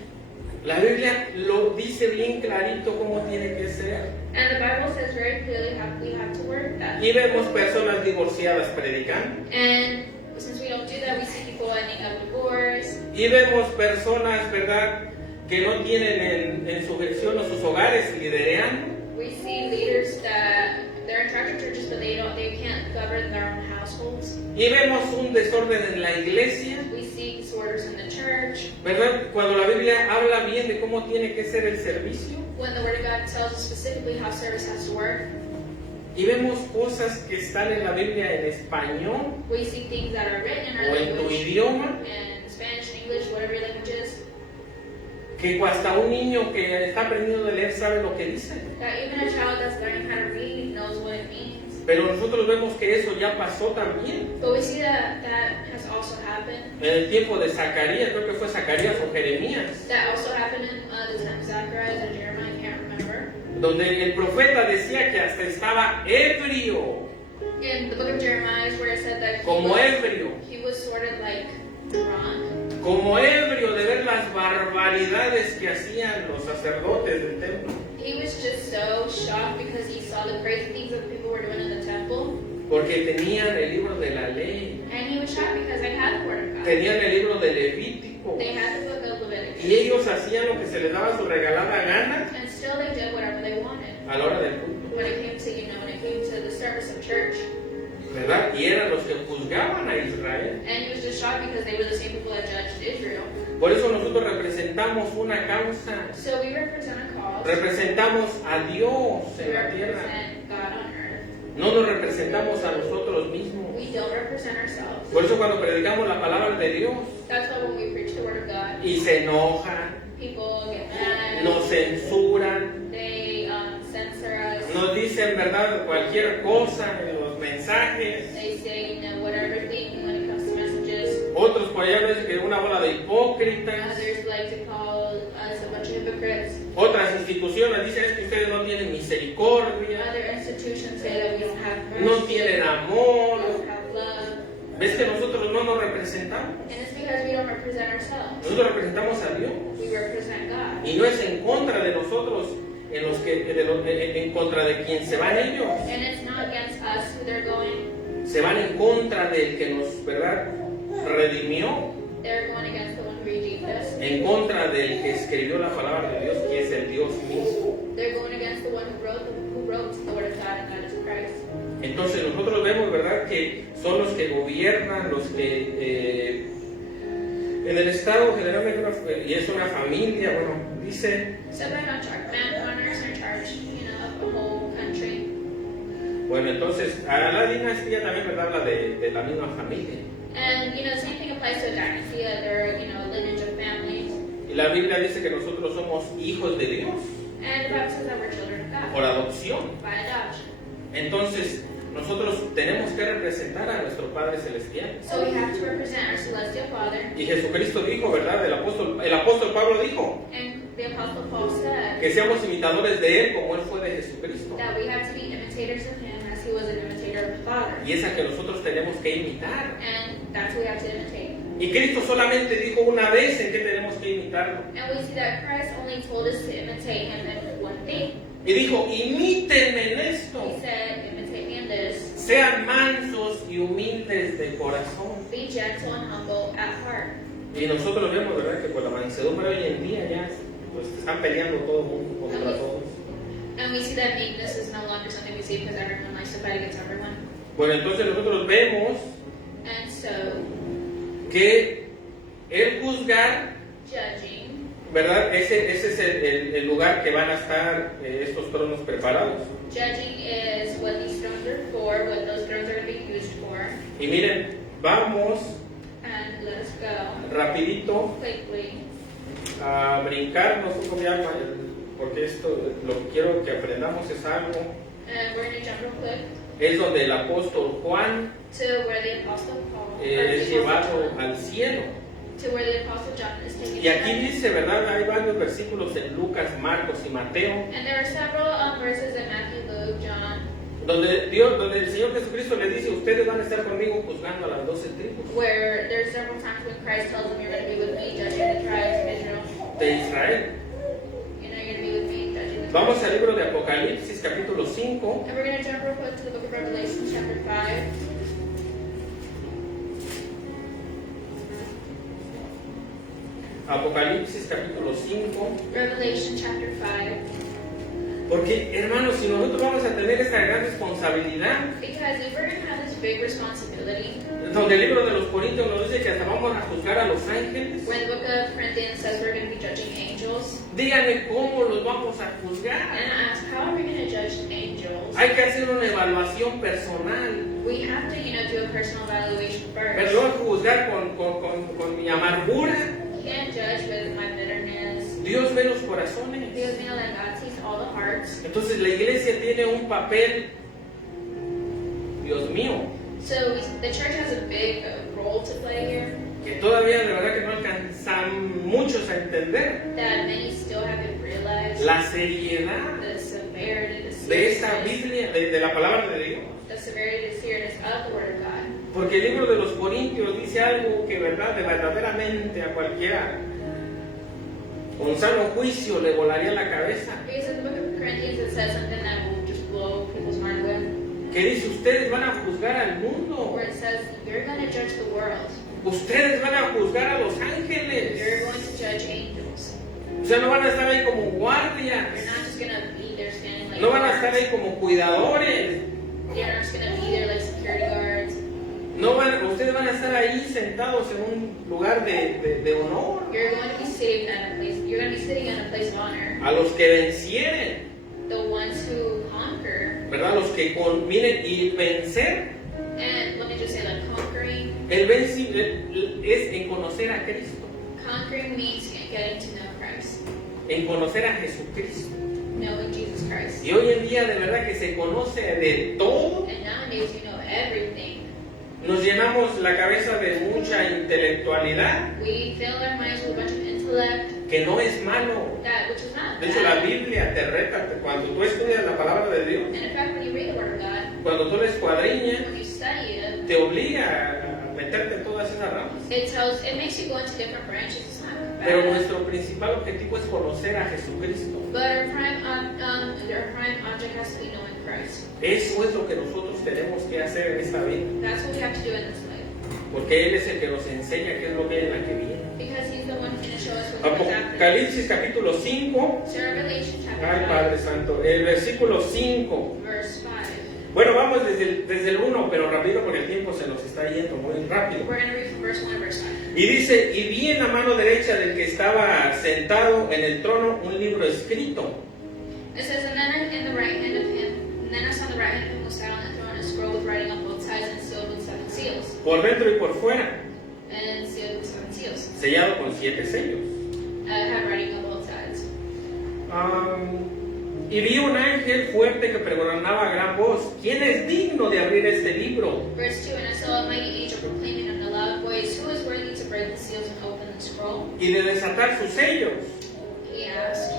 La Biblia lo dice bien clarito cómo tiene que ser. And the Bible says very clearly how we have to work that. Y vemos personas divorciadas predicando. And since we don't do that, we see people ending up divorced. Y vemos personas, ¿verdad?, que no tienen en sujeción a sus hogares liderando. We see leaders that they're in charge of churches, but they can't govern their own households. Y vemos un desorden en la iglesia, We see disorders in the church. ¿verdad? Cuando la Biblia habla bien de cómo tiene que ser el servicio. When the Word of God tells us specifically how service has to work, Y vemos cosas que están en la Biblia en español we see things that are written in our o en tu language, idioma, in Spanish, English, whatever your language is, que hasta un niño que está aprendiendo a leer sabe lo que dice. that even a child that's learning how to read knows what it means. Pero nosotros vemos que eso ya pasó también. But we see that has also happened. En el tiempo de Zacarías, creo que fue Zacarías o Jeremías, That also happened in the time of Zacharias or Jeremiah, I can't remember. donde el profeta decía que hasta estaba ebrio, In the book of Jeremiah is where it said that como ebrio, he was sort of like drunk. como ebrio de ver las barbaridades que hacían los sacerdotes del templo. He was just so shocked because he saw the crazy things that people were doing in the temple. Porque tenían el libro de la ley, And he was shocked because they had the Word of God. tenían el libro de Levítico, They had the book of Leviticus. y ellos hacían lo que se les daba su regalada gana And still they did whatever they wanted. a la hora del culto. When it came to, when it came to the service of church. ¿verdad? Y eran los que juzgaban a Israel. And he was just shocked because they were the same people that judged Israel. Por eso nosotros representamos una causa, So we represent a cause. representamos a Dios We en la tierra. represent God on earth. No nos representamos a nosotros mismos. We don't represent ourselves. Por eso cuando predicamos la palabra de Dios That's why when we preach the word of God, y se enojan, people get mad. nos censuran, They censor us. nos dicen verdad cualquier cosa en los mensajes. They say, whatever thing when it comes to messages. Otros por allá dicen que una bola de hipócritas. Others like to call us a bunch of hypocrites. Otras instituciones dicen es que ustedes no tienen misericordia, Other institutions say that we don't have mercy. no tienen We amor. don't have love. ¿Ves que nosotros no nos representamos? And it's because we don't represent ourselves. Nosotros representamos a Dios. We represent God. Y no es en contra de nosotros, en contra de quien se van ellos. And it's not against us who they're going. Se van en contra del que nos, ¿verdad?, redimió. They're going against the one who redeemed us. En contra del que escribió la palabra de Dios, que es el Dios mismo. They're going against the one who wrote the word of God, and that is Christ. Entonces nosotros vemos, ¿verdad?, que son los que gobiernan, los que en el Estado generalmente, y es una familia, bueno, dice, So by monarchs are in charge, of the whole country. bueno, entonces a la dinastía también, ¿verdad?, habla de la misma familia. And the same thing applies to a dynasty. They're a lineage of families. Y la Biblia dice que nosotros somos hijos de Dios And the Bible says that we're children of God por adopción. by adoption. Entonces nosotros tenemos que representar a nuestro Padre Celestial. So we have to represent our celestial Father. Y Jesucristo dijo, ¿verdad?, el apóstol Pablo dijo And the Apostle Paul said que seamos imitadores de Él como Él fue de Jesucristo. that we have to be imitators of Him as He was an imitator of the Father. Y es a que nosotros tenemos que imitar. And that's what we have to imitate. Y Cristo solamente dijo una vez en que tenemos que imitarlo. And we see that Christ only told us to imitate Him in one thing. Y dijo, imítenme en esto. He said, imitate me in this. Sean mansos y humildes de corazón. Be gentle and humble at heart. Y nosotros vemos, ¿verdad?, que por la mansedumbre hoy en día ya pues, están peleando todo el mundo contra todos. And we see that meekness is no longer something we see because everyone likes to fight against everyone. Bueno, entonces nosotros vemos And so, que el juzgar, judging, ¿verdad?, ese es el lugar que van a estar estos tronos preparados. judging is what these thrones are for, what those thrones are going to be used for. Y miren, vamos And let us go rapidito quickly. a brincar, no sé cómo llama, porque esto lo que quiero que aprendamos es algo. And we're going to jump real quick Es donde el apóstol Juan to where the Apostle Paul, or es the Apostle llevado John, al cielo. to where the Apostle John is taken. Y aquí to heaven. dice, ¿verdad? Hay varios versículos en Lucas, Marcos y Mateo, And there are several verses in Matthew, Luke, John, donde el Señor Jesucristo le dice, ustedes van a estar conmigo juzgando a las 12 tribus where there's several times when Christ tells them, you're going to be with me judging the tribes of Israel. de Israel. You're going to be with me judging the Vamos tribes. al libro de Apocalipsis, capítulo 5. And we're going to jump real quick to the book of Revelation, chapter 5. Apocalipsis, capítulo 5. Revelation, chapter 5. Porque, hermanos, si nosotros vamos a tener esta gran responsabilidad, Because if we're going to have this big responsibility, donde el libro de los Corintios nos dice que hasta vamos a juzgar a los ángeles, where the book of Corinthians says we're going to be judging angels, díganme cómo los vamos a juzgar. and I ask, how are we going to judge angels? Hay que hacer una evaluación personal. We have to, do a personal evaluation Pero first. no a juzgar con mi amargura. You can't judge with my bitterness. Dios ve los corazones. Because we know that God sees all the hearts. Entonces la iglesia tiene un papel, Dios mío, So the church has a big role to play here que todavía de verdad que no alcanzan muchos a entender that many still haven't realized. la seriedad The severity, the de esta seriousness, Biblia, de la palabra de Dios. the severity, the seriousness of the Word of God. Porque el libro de los Corintios dice algo que verdaderamente a cualquiera con sano juicio le volaría la cabeza. Because in the book of Corinthians it says something that will just blow people's mind away. Que dice, ustedes van a juzgar al mundo. Where it says, you're going to judge the world. Ustedes van a juzgar a los You're ángeles. going to judge angels. O sea, no van a estar ahí como guardias. You're not just going to be there standing like No van a estar guards. ahí como cuidadores. You're not just going to be there like security guards. ustedes van a estar ahí sentados en un lugar de honor. You're going to be sitting in a place. You're going to be sitting in a place of honor. A los que vencieren, The ones who conquer. ¿verdad? Los que miren y vencer. And let me just say that conquering. El vencer es en conocer a Cristo, Conquering means getting to know Christ, en conocer a Jesucristo. knowing Jesus Christ. Y hoy en día de verdad que se conoce de todo. And nowadays you know everything. Nos llenamos la cabeza de mucha intelectualidad, We fill our minds with a bunch of intellect, que no es malo. that which is not De hecho, la bad. Biblia te reta, cuando tú estudias la palabra de Dios, And in fact, when you read the Word of God, cuando tú la escuadriñas, when you study it, te obliga a meterte en todas esas ramas. it makes you go into different branches. It's not Pero bad. nuestro principal objetivo es conocer a Jesucristo. But our prime object has to be knowing Christ. Eso es lo que nosotros tenemos que hacer en esta vida. That's what we have to do in this life. Porque Él es el que nos enseña qué es lo que hay en la que viene. Because He's the one who's going to show us what's happening. Apocalipsis capítulo 5. So Revelation chapter Ay, 5, Padre Santo. El versículo 5. verse 5. Bueno, vamos desde el 1, pero rápido porque el tiempo se nos está yendo muy rápido. We're going to read from verse 1 and verse 5. Y dice, y vi en la mano derecha del que estaba sentado en el trono un libro escrito. It says, and then in the right hand of him, and then I saw the right hand of him who sat on the throne, a scroll with writing on both sides and sealed with 7 seals. Por dentro y por fuera, And sealed with 7 seals. sellado con 7 sellos. Had writing on both sides. Y vi un ángel fuerte que pregonaba a gran voz, ¿quién es digno de abrir este libro? Verse 2, and I saw a mighty angel proclaiming in a loud voice, who is worthy to break the seals and open the scroll? Y de desatar sus sellos. He asked.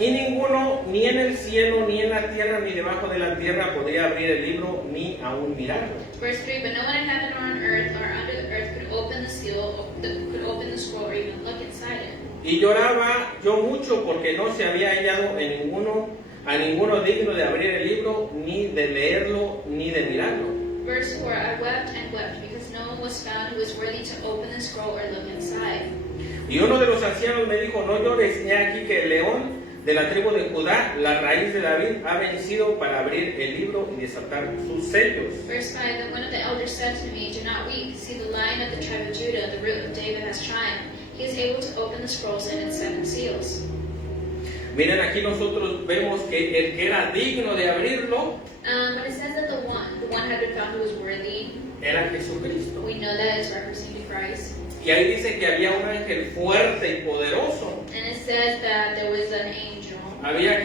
Y ninguno, ni en el cielo, ni en la tierra, ni debajo de la tierra, podía abrir el libro, ni aún mirarlo. Verse 3, but no one in heaven or on earth or under the earth could open the seal, could open the scroll or even look inside it. Y lloraba yo mucho porque no se había hallado a ninguno digno de abrir el libro, ni de leerlo, ni de mirarlo. Verse 4, I wept and wept because no one was found who was worthy to open the scroll or look inside. Y uno de los ancianos me dijo, no llores, he aquí que el león de la tribu de Judá, la raíz de David, ha vencido para abrir el libro y desatar sus sellos. Verse 5, then one of the elders said to me, do not weep, see the Lion of the tribe of Judah, the root of David has triumphed. He is able to open the scrolls and its 7 seals. Miren, aquí nosotros vemos que el que era digno de abrirlo But it says that the one had been found who was worthy. era Jesucristo. We know that it's representing Christ. Y ahí dice que había un ángel fuerte y poderoso. And it says that there was an angel. Había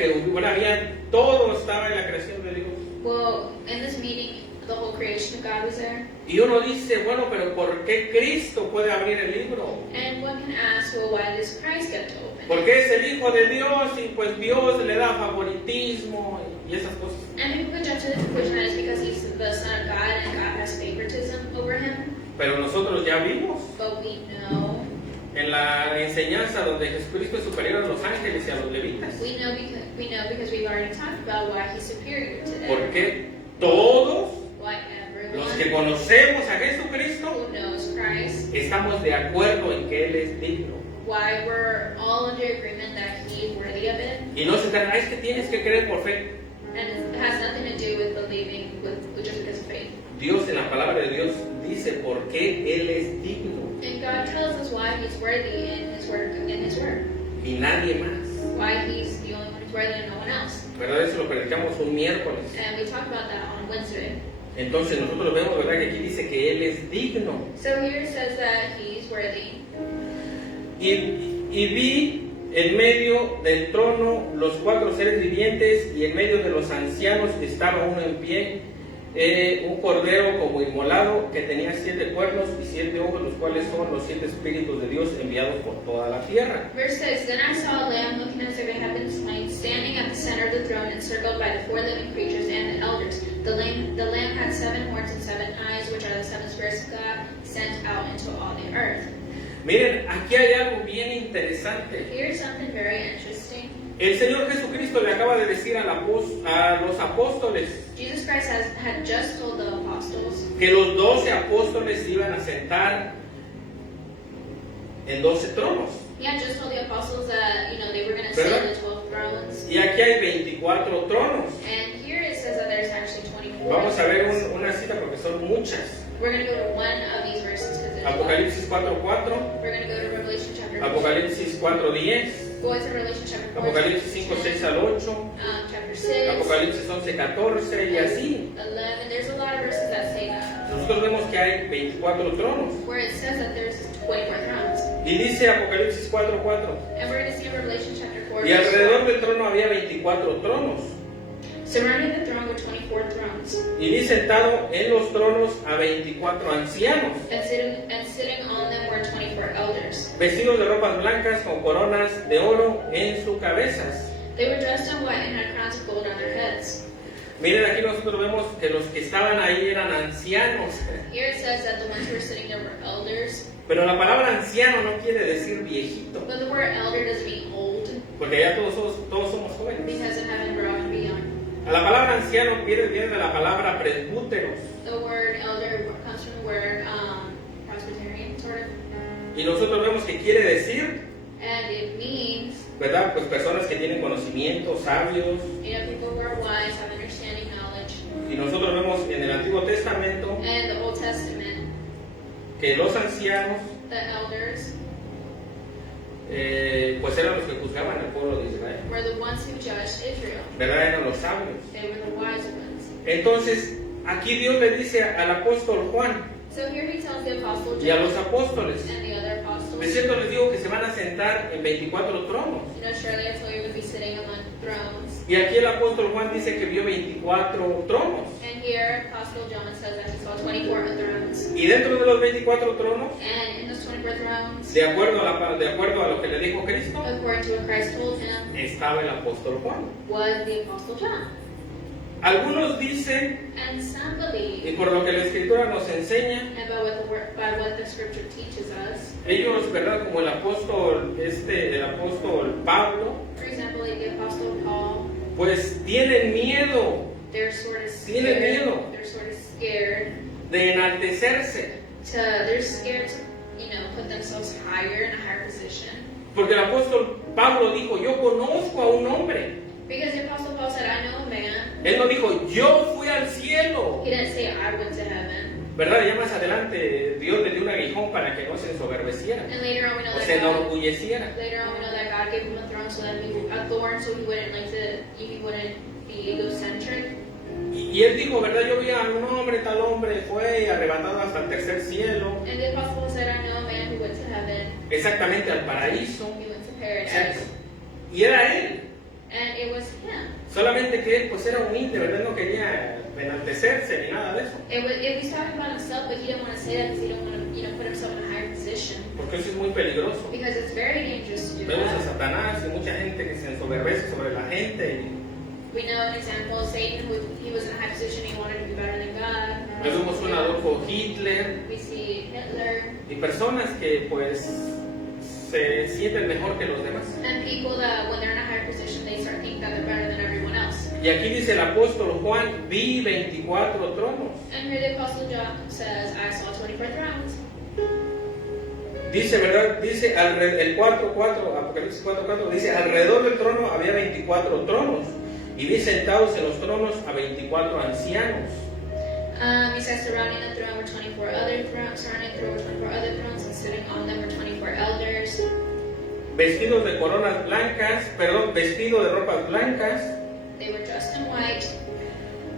todo estaba en la creación de Dios. Well, in this meeting, the whole creation of God was there. Y uno dice, bueno, pero ¿por qué Cristo puede abrir el libro? And one can ask, well, why does Christ get to open it? Porque es el Hijo de Dios y pues Dios le da favoritismo y esas cosas. And people could jump to the conclusion that it's because he's the Son of God and God has favoritism over him. Pero nosotros ya vimos But we know en la enseñanza donde Jesucristo es superior a los ángeles y a los levitas. We know because we've already talked about why he's superior to them. Porque todos Why los que everyone conocemos a Jesucristo who knows Christ, estamos de acuerdo en que Él es digno. why we're all under agreement that he's worthy of it. Y no se trata, es que tienes que creer por fe. And it has nothing to do with believing with just because of faith. Dios en la palabra de Dios dice por qué Él es digno And God tells us why he's worthy in his word. y nadie más. Why he's the only one who's worthy and no one else. ¿Verdad? Eso lo predicamos un miércoles. And we talked about that on Wednesday. Entonces nosotros vemos, ¿verdad? Que aquí dice que Él es digno. So here it says that he's worthy. Y vi en medio del trono los 4 seres vivientes y en medio de los ancianos estaba uno en pie, un cordero como inmolado que tenía 7 cuernos y 7 ojos, los cuales son los 7 espíritus de Dios enviados por toda la tierra. Verse 6, Then I saw a lamb looking as if it had been slain, standing at the center of the throne, encircled by the 4 living creatures and the elders. The lamb had 7 horns and 7 eyes, which are the 7 spirits of God, sent out into all the earth. Miren, aquí hay algo bien interesante. Here's something very interesting. El Señor Jesucristo le acaba de decir a los apóstoles Jesus Christ had just told the apostles que los 12 apóstoles se iban a sentar en 12 tronos. He had just told the apostles that, they were going to sit in the 12 thrones. Y aquí hay 24 tronos. And here it says that there's actually 24. Vamos a ver una cita porque son muchas. We're going to go to one of these verses because there's a lot. Apocalipsis 4:4, We're going to go to Revelation chapter 4. Apocalipsis 4:10, Go into Revelation chapter 4. Apocalipsis 5:6 al 8, Chapter 6. Apocalipsis 11:14 y así. 11. There's a lot of verses that say that. Nosotros vemos que hay 24 tronos. Where it says that there's 24 thrones. Y dice Apocalipsis 4:4. And we're going to see in Revelation chapter 4. Y alrededor del trono había 24 tronos. Surrounding the throne were 24 thrones. Y vi sentado en los tronos a 24 ancianos, And sitting on them were 24 elders. vestidos de ropas blancas con coronas de oro en sus cabezas. They were dressed in white and had crowns of gold on their heads. Miren, aquí nosotros vemos que los que estaban ahí eran ancianos. Here it says that the ones who were sitting there were elders. Pero la palabra anciano no quiere decir viejito, But the word elder doesn't mean old. porque ya todos somos jóvenes. Because in heaven we're all going to be young. A la palabra anciano viene de la palabra presbúteros. The word elder comes from the word Presbyterian, sort of. Y nosotros vemos que quiere decir, And it means, ¿verdad? Pues personas que tienen conocimiento, sabios. people who are wise, have understanding, knowledge. Y nosotros vemos en el Antiguo Testamento And the Old Testament, que los ancianos the elders pues eran los que juzgaban al pueblo de Israel, were the ones who judged Israel. ¿verdad? Eran los sabios. They were the wise ones. Entonces, aquí Dios le dice al apóstol Juan So here he tells the apostle y a John los apóstoles, and the other apostles, de cierto les digo que se van a sentar en 24 tronos. surely I told you to be sitting among thrones. Y aquí el apóstol Juan dice que vio 24 tronos. And here Apostle John says that he saw 24 thrones. Y dentro de los 24 tronos, And in those 24 thrones, de acuerdo a lo que le dijo Cristo, according to what Christ told him, estaba el apóstol Juan. was the Apostle John. Algunos dicen, And some y believe, por lo que la Escritura nos enseña, and by what the Scripture teaches us, ellos, ¿verdad? Como el apóstol Pablo, for example, like the Apostle Paul, pues tienen miedo they're sort of Tienen scared. miedo. They're sort of scared de enaltecerse, they're scared to, put themselves higher in a higher position. porque el apóstol Pablo dijo, yo conozco a un hombre. Because the Apostle Paul said, I know a man. Él no dijo, yo fui al cielo, He didn't say, I went to heaven. ¿verdad? Ya más adelante Dios le dio un aguijón para que no se ensoberbeciera And later on we know o that se God, enorgulleciera. God gave him a throne so that a thorn, so he wouldn't be egocentric. Y él dijo, ¿verdad? Yo vi a un hombre, tal hombre fue arrebatado hasta el tercer cielo, And the Apostle Paul said, I know a man who went to heaven. exactamente al paraíso, He went to o paradise. sea, y era él. And it was him. Solamente que él pues era humilde, ¿verdad? No quería enaltecerse ni nada de eso, He was talking about himself, but he didn't want to say that because he didn't want to, put himself in a higher position. porque eso es muy peligroso. Because it's very dangerous to do Vemos a that. Satanás y mucha gente que se ensoberbece sobre la gente. We know an example of Satan, who he was in a high position, he wanted to be better than God. Vemos un Adolfo Hitler We see Hitler y personas que pues se sienten mejor que los demás. and people that when they're in a higher position, they start thinking that they're better than everyone else. Y aquí dice el apóstol Juan, vi 24 tronos. And here the Apostle John says, I saw 24 thrones. Dice, ¿verdad? Dice el 4:4, Apocalipsis 4:4, dice, alrededor del trono había 24 tronos. Y vi sentados en los tronos a 24 ancianos. He says surrounding the throne were 24 other thrones, surrounding the throne were 24 other thrones, and sitting on them were 24 elders. Vestidos de coronas blancas, vestidos de ropas blancas, They were dressed in white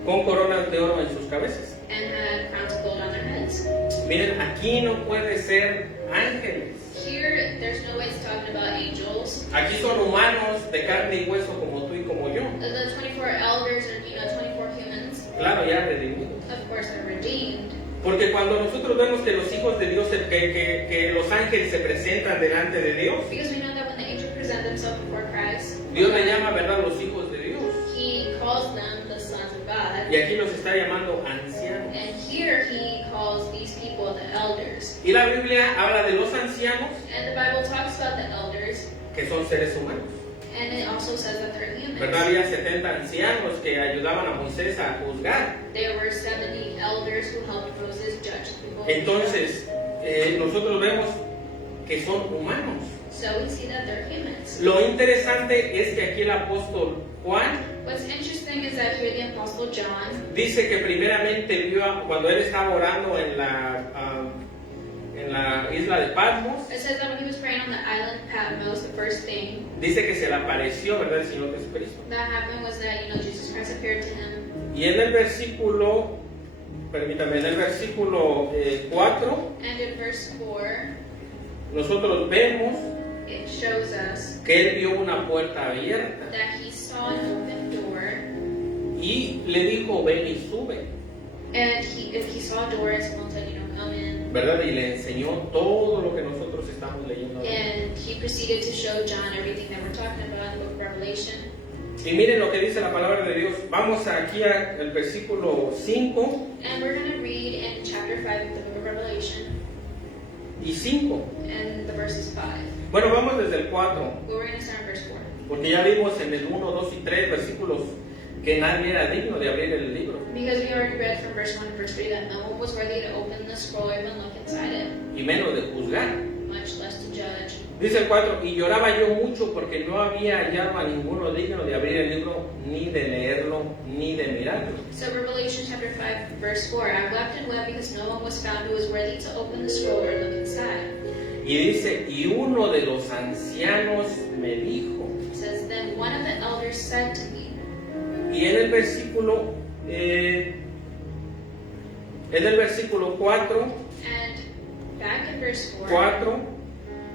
con coronas de oro en sus cabezas. and had crowns of gold on their heads. Miren, aquí no puede ser ángeles. Here, there's no way it's talking about angels. Aquí son humanos de carne y hueso como tú y como yo. The 24 elders are, 24 humans. Claro, ya redimidos. Of course, they're redeemed. Porque cuando nosotros vemos que los hijos de Dios, que los ángeles se presentan delante de Dios, Because we know that when the angels present themselves before Christ, Dios le llama, ¿verdad?, los hijos de Dios. He calls them the sons of God. Y aquí los está llamando ancianos. And here He calls these people the elders. Y la Biblia habla de los ancianos, And the Bible talks about the elders, que son seres humanos. and it also says that they're ¿Verdad? humans. Había 70 ancianos que ayudaban a Moisés a juzgar. There were 70 elders who helped Moses judge the people. Entonces, nosotros vemos que son humanos. So we see that they're humans. Lo interesante es que aquí el apóstol Juan What's interesting is that here the Apostle John dice que primeramente vio cuando él estaba orando en la isla de Patmos, it says that when he was praying on the island Patmos, the first thing dice que se le apareció, ¿verdad?, el Señor Jesucristo. that happened was that Jesus Christ appeared to him. Y en el versículo, permítame, en el versículo 4, And in verse 4, nosotros vemos it shows us que él vio una puerta abierta that he saw an open door, y le dijo, ven y sube, and he saw a door and someone said, come in. ¿verdad? Y le enseñó todo lo que nosotros estamos leyendo. And he proceeded to show John everything that we're talking about in the book of Revelation. Y miren lo que dice la palabra de Dios. Vamos aquí al versículo 5 And we're going to read in chapter 5 of the book of Revelation, y 5. and the verses 5. Bueno, vamos desde el 4, But we're going to start in verse 4. porque ya vimos en el 1, 2 y 3 versículos que nadie era digno de abrir el libro, Because we already read from verse 1 and verse 3 that no one was worthy to open the scroll or even look inside it, y menos de juzgar. much less to judge. Dice el 4, y lloraba yo mucho porque no había hallado a ninguno digno de abrir el libro, ni de leerlo, ni de mirarlo. So Revelation chapter 5 verse 4, I wept and wept because no one was found who was worthy to open the scroll or look inside. Y dice, y uno de los ancianos me dijo. It says, then one of the elders said to me. Y en el versículo 4, And back in verse 4, 4,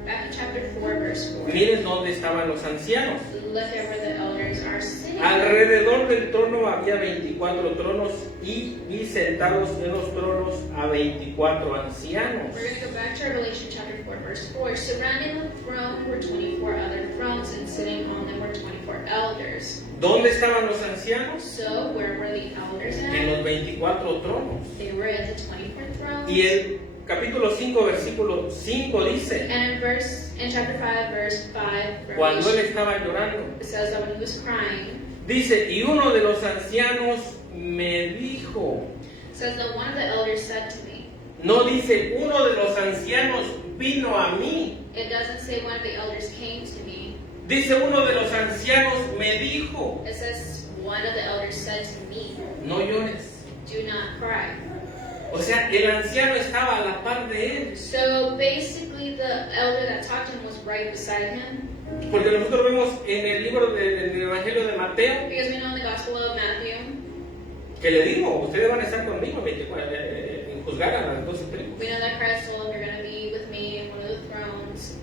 back in chapter 4 verse 4, miren dónde estaban los ancianos. look at where the elders are sitting. Alrededor del trono había 24 tronos y sentados en los tronos a 24 ancianos. We're going to go back to Revelation chapter 4 verse 4. Surrounding the throne were 24 other thrones, and sitting on them were 24 elders. ¿Dónde estaban los ancianos? So where were the elders En at? los 24 tronos. They were at the 24 thrones. Y el capítulo 5, versículo 5 dice, And in chapter 5 verse 5, cuando él Revelation, estaba llorando, it says that when he was crying, dice, y uno de los ancianos me dijo, it says that one of the elders said to me. no dice, uno de los ancianos vino a mí. It doesn't say one of the elders came to me. Dice, uno de los ancianos me dijo, It says one of the elders said to me, no llores. do not cry. O sea, el anciano estaba a la par de él. So basically the elder that talked to him was right beside him. Porque nosotros vemos en el libro del Evangelio de Mateo, Because we know in the Gospel of Matthew, que le digo, ustedes van a estar conmigo en juzgar a las 12 tribus. we know that Christ told him, you're going to be with me in one of the thrones.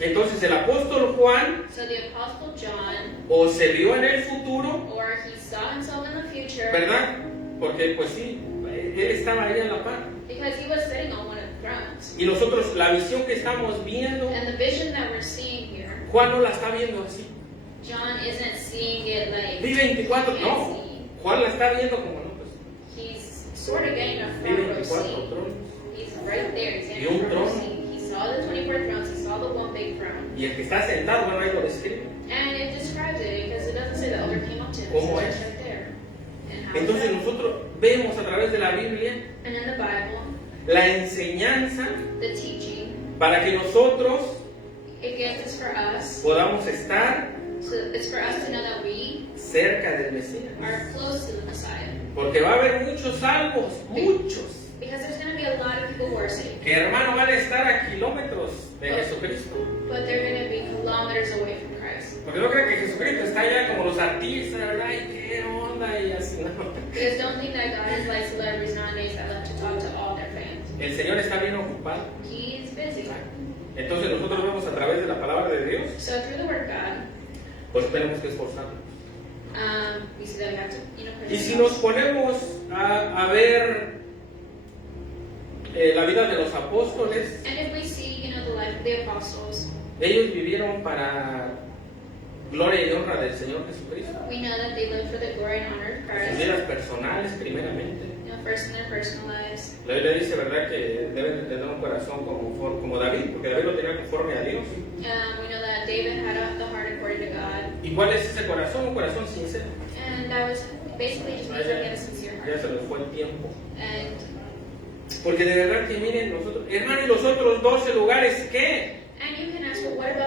Entonces el apóstol Juan So the Apostle John, o se vio en el futuro, or he saw himself in the future, ¿verdad? Porque pues sí, él estaba ahí a la par. because he was sitting on one of the thrones. Y nosotros la visión que estamos viendo, And the vision that we're seeing here, Juan no la está viendo así. John isn't seeing it like Vi 24, no. fancy. Juan la está viendo como no, pues. He's sort of getting a Vi front row 24 seat. tronos. He's right there. He's Y in un a front row trono. seat. He saw the 24 thrones. He saw the one big throne. Y el que está sentado, bueno, ahí lo describe. And it describes it because it doesn't say the elder came up to him. It ¿Cómo says es? right there. And how is Entonces that? nosotros vemos a través de la Biblia And in the Bible, la enseñanza the teaching, para que nosotros it gives for us. podamos estar So it's for us to know that we cerca del Mesías. are close to the Messiah. Porque va a haber muchos salvos, muchos, Because there's going to be a lot of people who are saved. que hermano van a estar a kilómetros de Jesucristo. But they're going to be kilometers away from Christ. Porque no creen que Jesucristo está allá como los artistas, ¿verdad? Y qué onda y así, ¿no? Because don't think that God is like celebrities nowadays that love to talk to all their fans. El Señor está bien ocupado. He is busy. Entonces nosotros vemos a través de la palabra de Dios, So through the Word of God, pues tenemos que esforzarnos. we see that we have to, put Y si nos ponemos a ver la vida de los apóstoles, And if we see, the life of the apostles, ellos vivieron para gloria y honra del Señor Jesucristo. we know that they lived for the glory and honor of Sus Christ. vidas personales, primeramente. First in their personal lives. La Biblia dice, ¿verdad?, que deben de tener un corazón como David, porque David lo tenía conforme a Dios. We know that David had the heart according to God. ¿Y cuál es ese corazón? Un corazón sincero. And that was basically just means that he had a sincere Ya heart. se les fue el tiempo. And Porque de verdad que miren nosotros, hermano, y los otros 12 lugares, ¿qué? you can ask, well, what about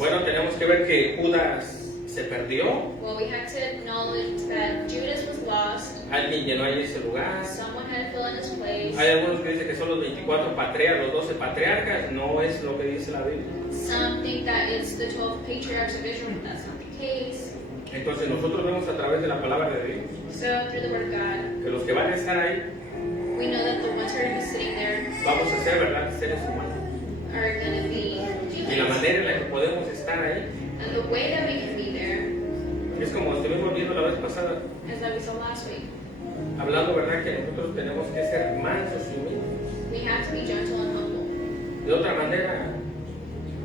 Bueno, tenemos que ver que Judas se perdió. Well, we have to acknowledge that Judas was lost. Alguien llenó ahí ese lugar. Someone had to fill in his place. Hay algunos que dicen que son los 24 patriarcas, los 12 patriarcas. No es lo que dice la Biblia. Some think that it's the 12 patriarchs of Israel, but that's not the case. Entonces nosotros vemos a través de la palabra de Dios So, through the Word of God, que los que van a estar ahí we know that the ones who are going to be sitting there vamos a ser, ¿verdad?, seres humanos. are going to be Y la humans. manera en la que podemos estar ahí And the way that we can be there, es como estuvimos viendo la vez pasada, as that we saw last week, hablando, ¿verdad?, que nosotros tenemos que ser mansos y humildes. we have to be gentle and humble. De otra manera,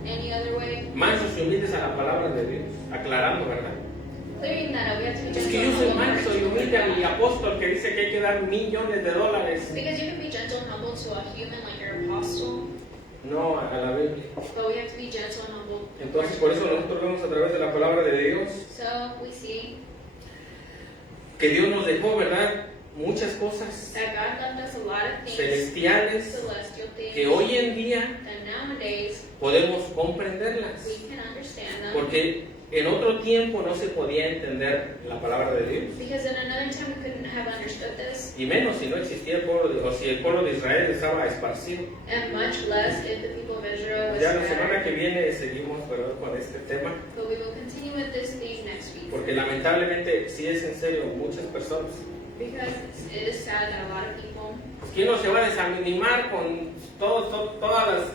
Any other way, mansos y humildes a la palabra de Dios, aclarando, ¿verdad? clearing that up, we have to be Es gentle que yo and soy humble. manso y humilde a mi apóstol que dice que hay que dar millones de dólares. Because you can be gentle and humble to a human like your apostle, No, a la Biblia. but we have to be gentle and humble. Entonces, por eso nosotros vemos a través de la palabra de Dios So we see que Dios nos dejó, ¿verdad?, muchas cosas that God left us a lot of things, celestiales celestial things, que hoy en día that nowadays podemos comprenderlas. we can understand them. Porque en otro tiempo no se podía entender la palabra de Dios. Because in another time we couldn't have understood this, Y menos si no existía el pueblo, o si el pueblo de Israel estaba esparcido. and much less if the people of Israel was Ya la semana scattered. que viene seguimos, ¿verdad?, con este tema. But we will continue with this theme next week. Porque lamentablemente, si es en serio, muchas personas. Because it is sad that a lot of people, Pues, ¿quién no se va a desanimar con todas las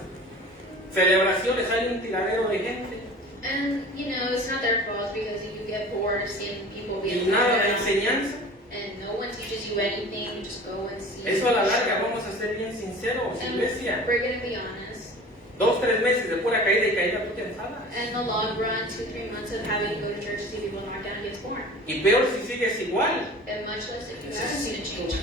celebraciones? Hay un tiradero de gente. and you know, it's not their fault because you get bored of seeing people Y being nada de around, enseñanza. and no one teaches you anything, you just go and see. Eso a la larga, vamos a ser bien sinceros, And iglesia. we're going to be honest. 2-3 meses de pura caída y caída, tú te enfadas. In the long run, 2-3 months of having to go to church to see people knock down and gets boring. Y peor si sigues igual. And much less if you haven't seen a change.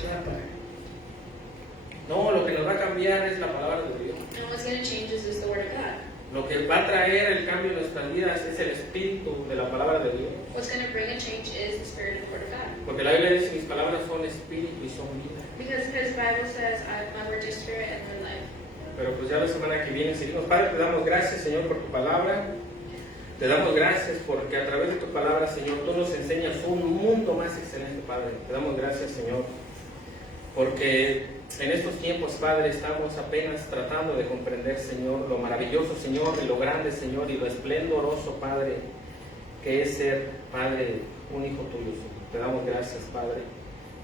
No, lo que nos va a cambiar es la palabra de Dios. And what's going to change is the Word of God. Lo que va a traer el cambio en nuestras vidas es el espíritu de la palabra de Dios. What's going to bring a change is the Spirit of the Word of God. Porque la Biblia dice, mis palabras son espíritu y son vida. Because His Bible says, my words are spirit and their life. Pero pues ya la semana que viene seguimos. Padre, te damos gracias, Señor, por tu palabra. Te damos gracias porque a través de tu palabra, Señor, tú nos enseñas un mundo más excelente, Padre. Te damos gracias, Señor, porque en estos tiempos, Padre, estamos apenas tratando de comprender, Señor, lo maravilloso, Señor, y lo grande, Señor, y lo esplendoroso, Padre, que es ser, Padre, un hijo tuyo, Señor. Te damos gracias, Padre,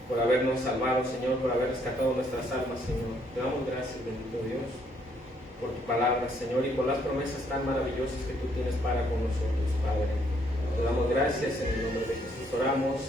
por habernos salvado, Señor, por haber rescatado nuestras almas, Señor. Te damos gracias, bendito Dios, por tu palabra, Señor, y por las promesas tan maravillosas que tú tienes para con nosotros, Padre. Te damos gracias, en el nombre de Jesús oramos.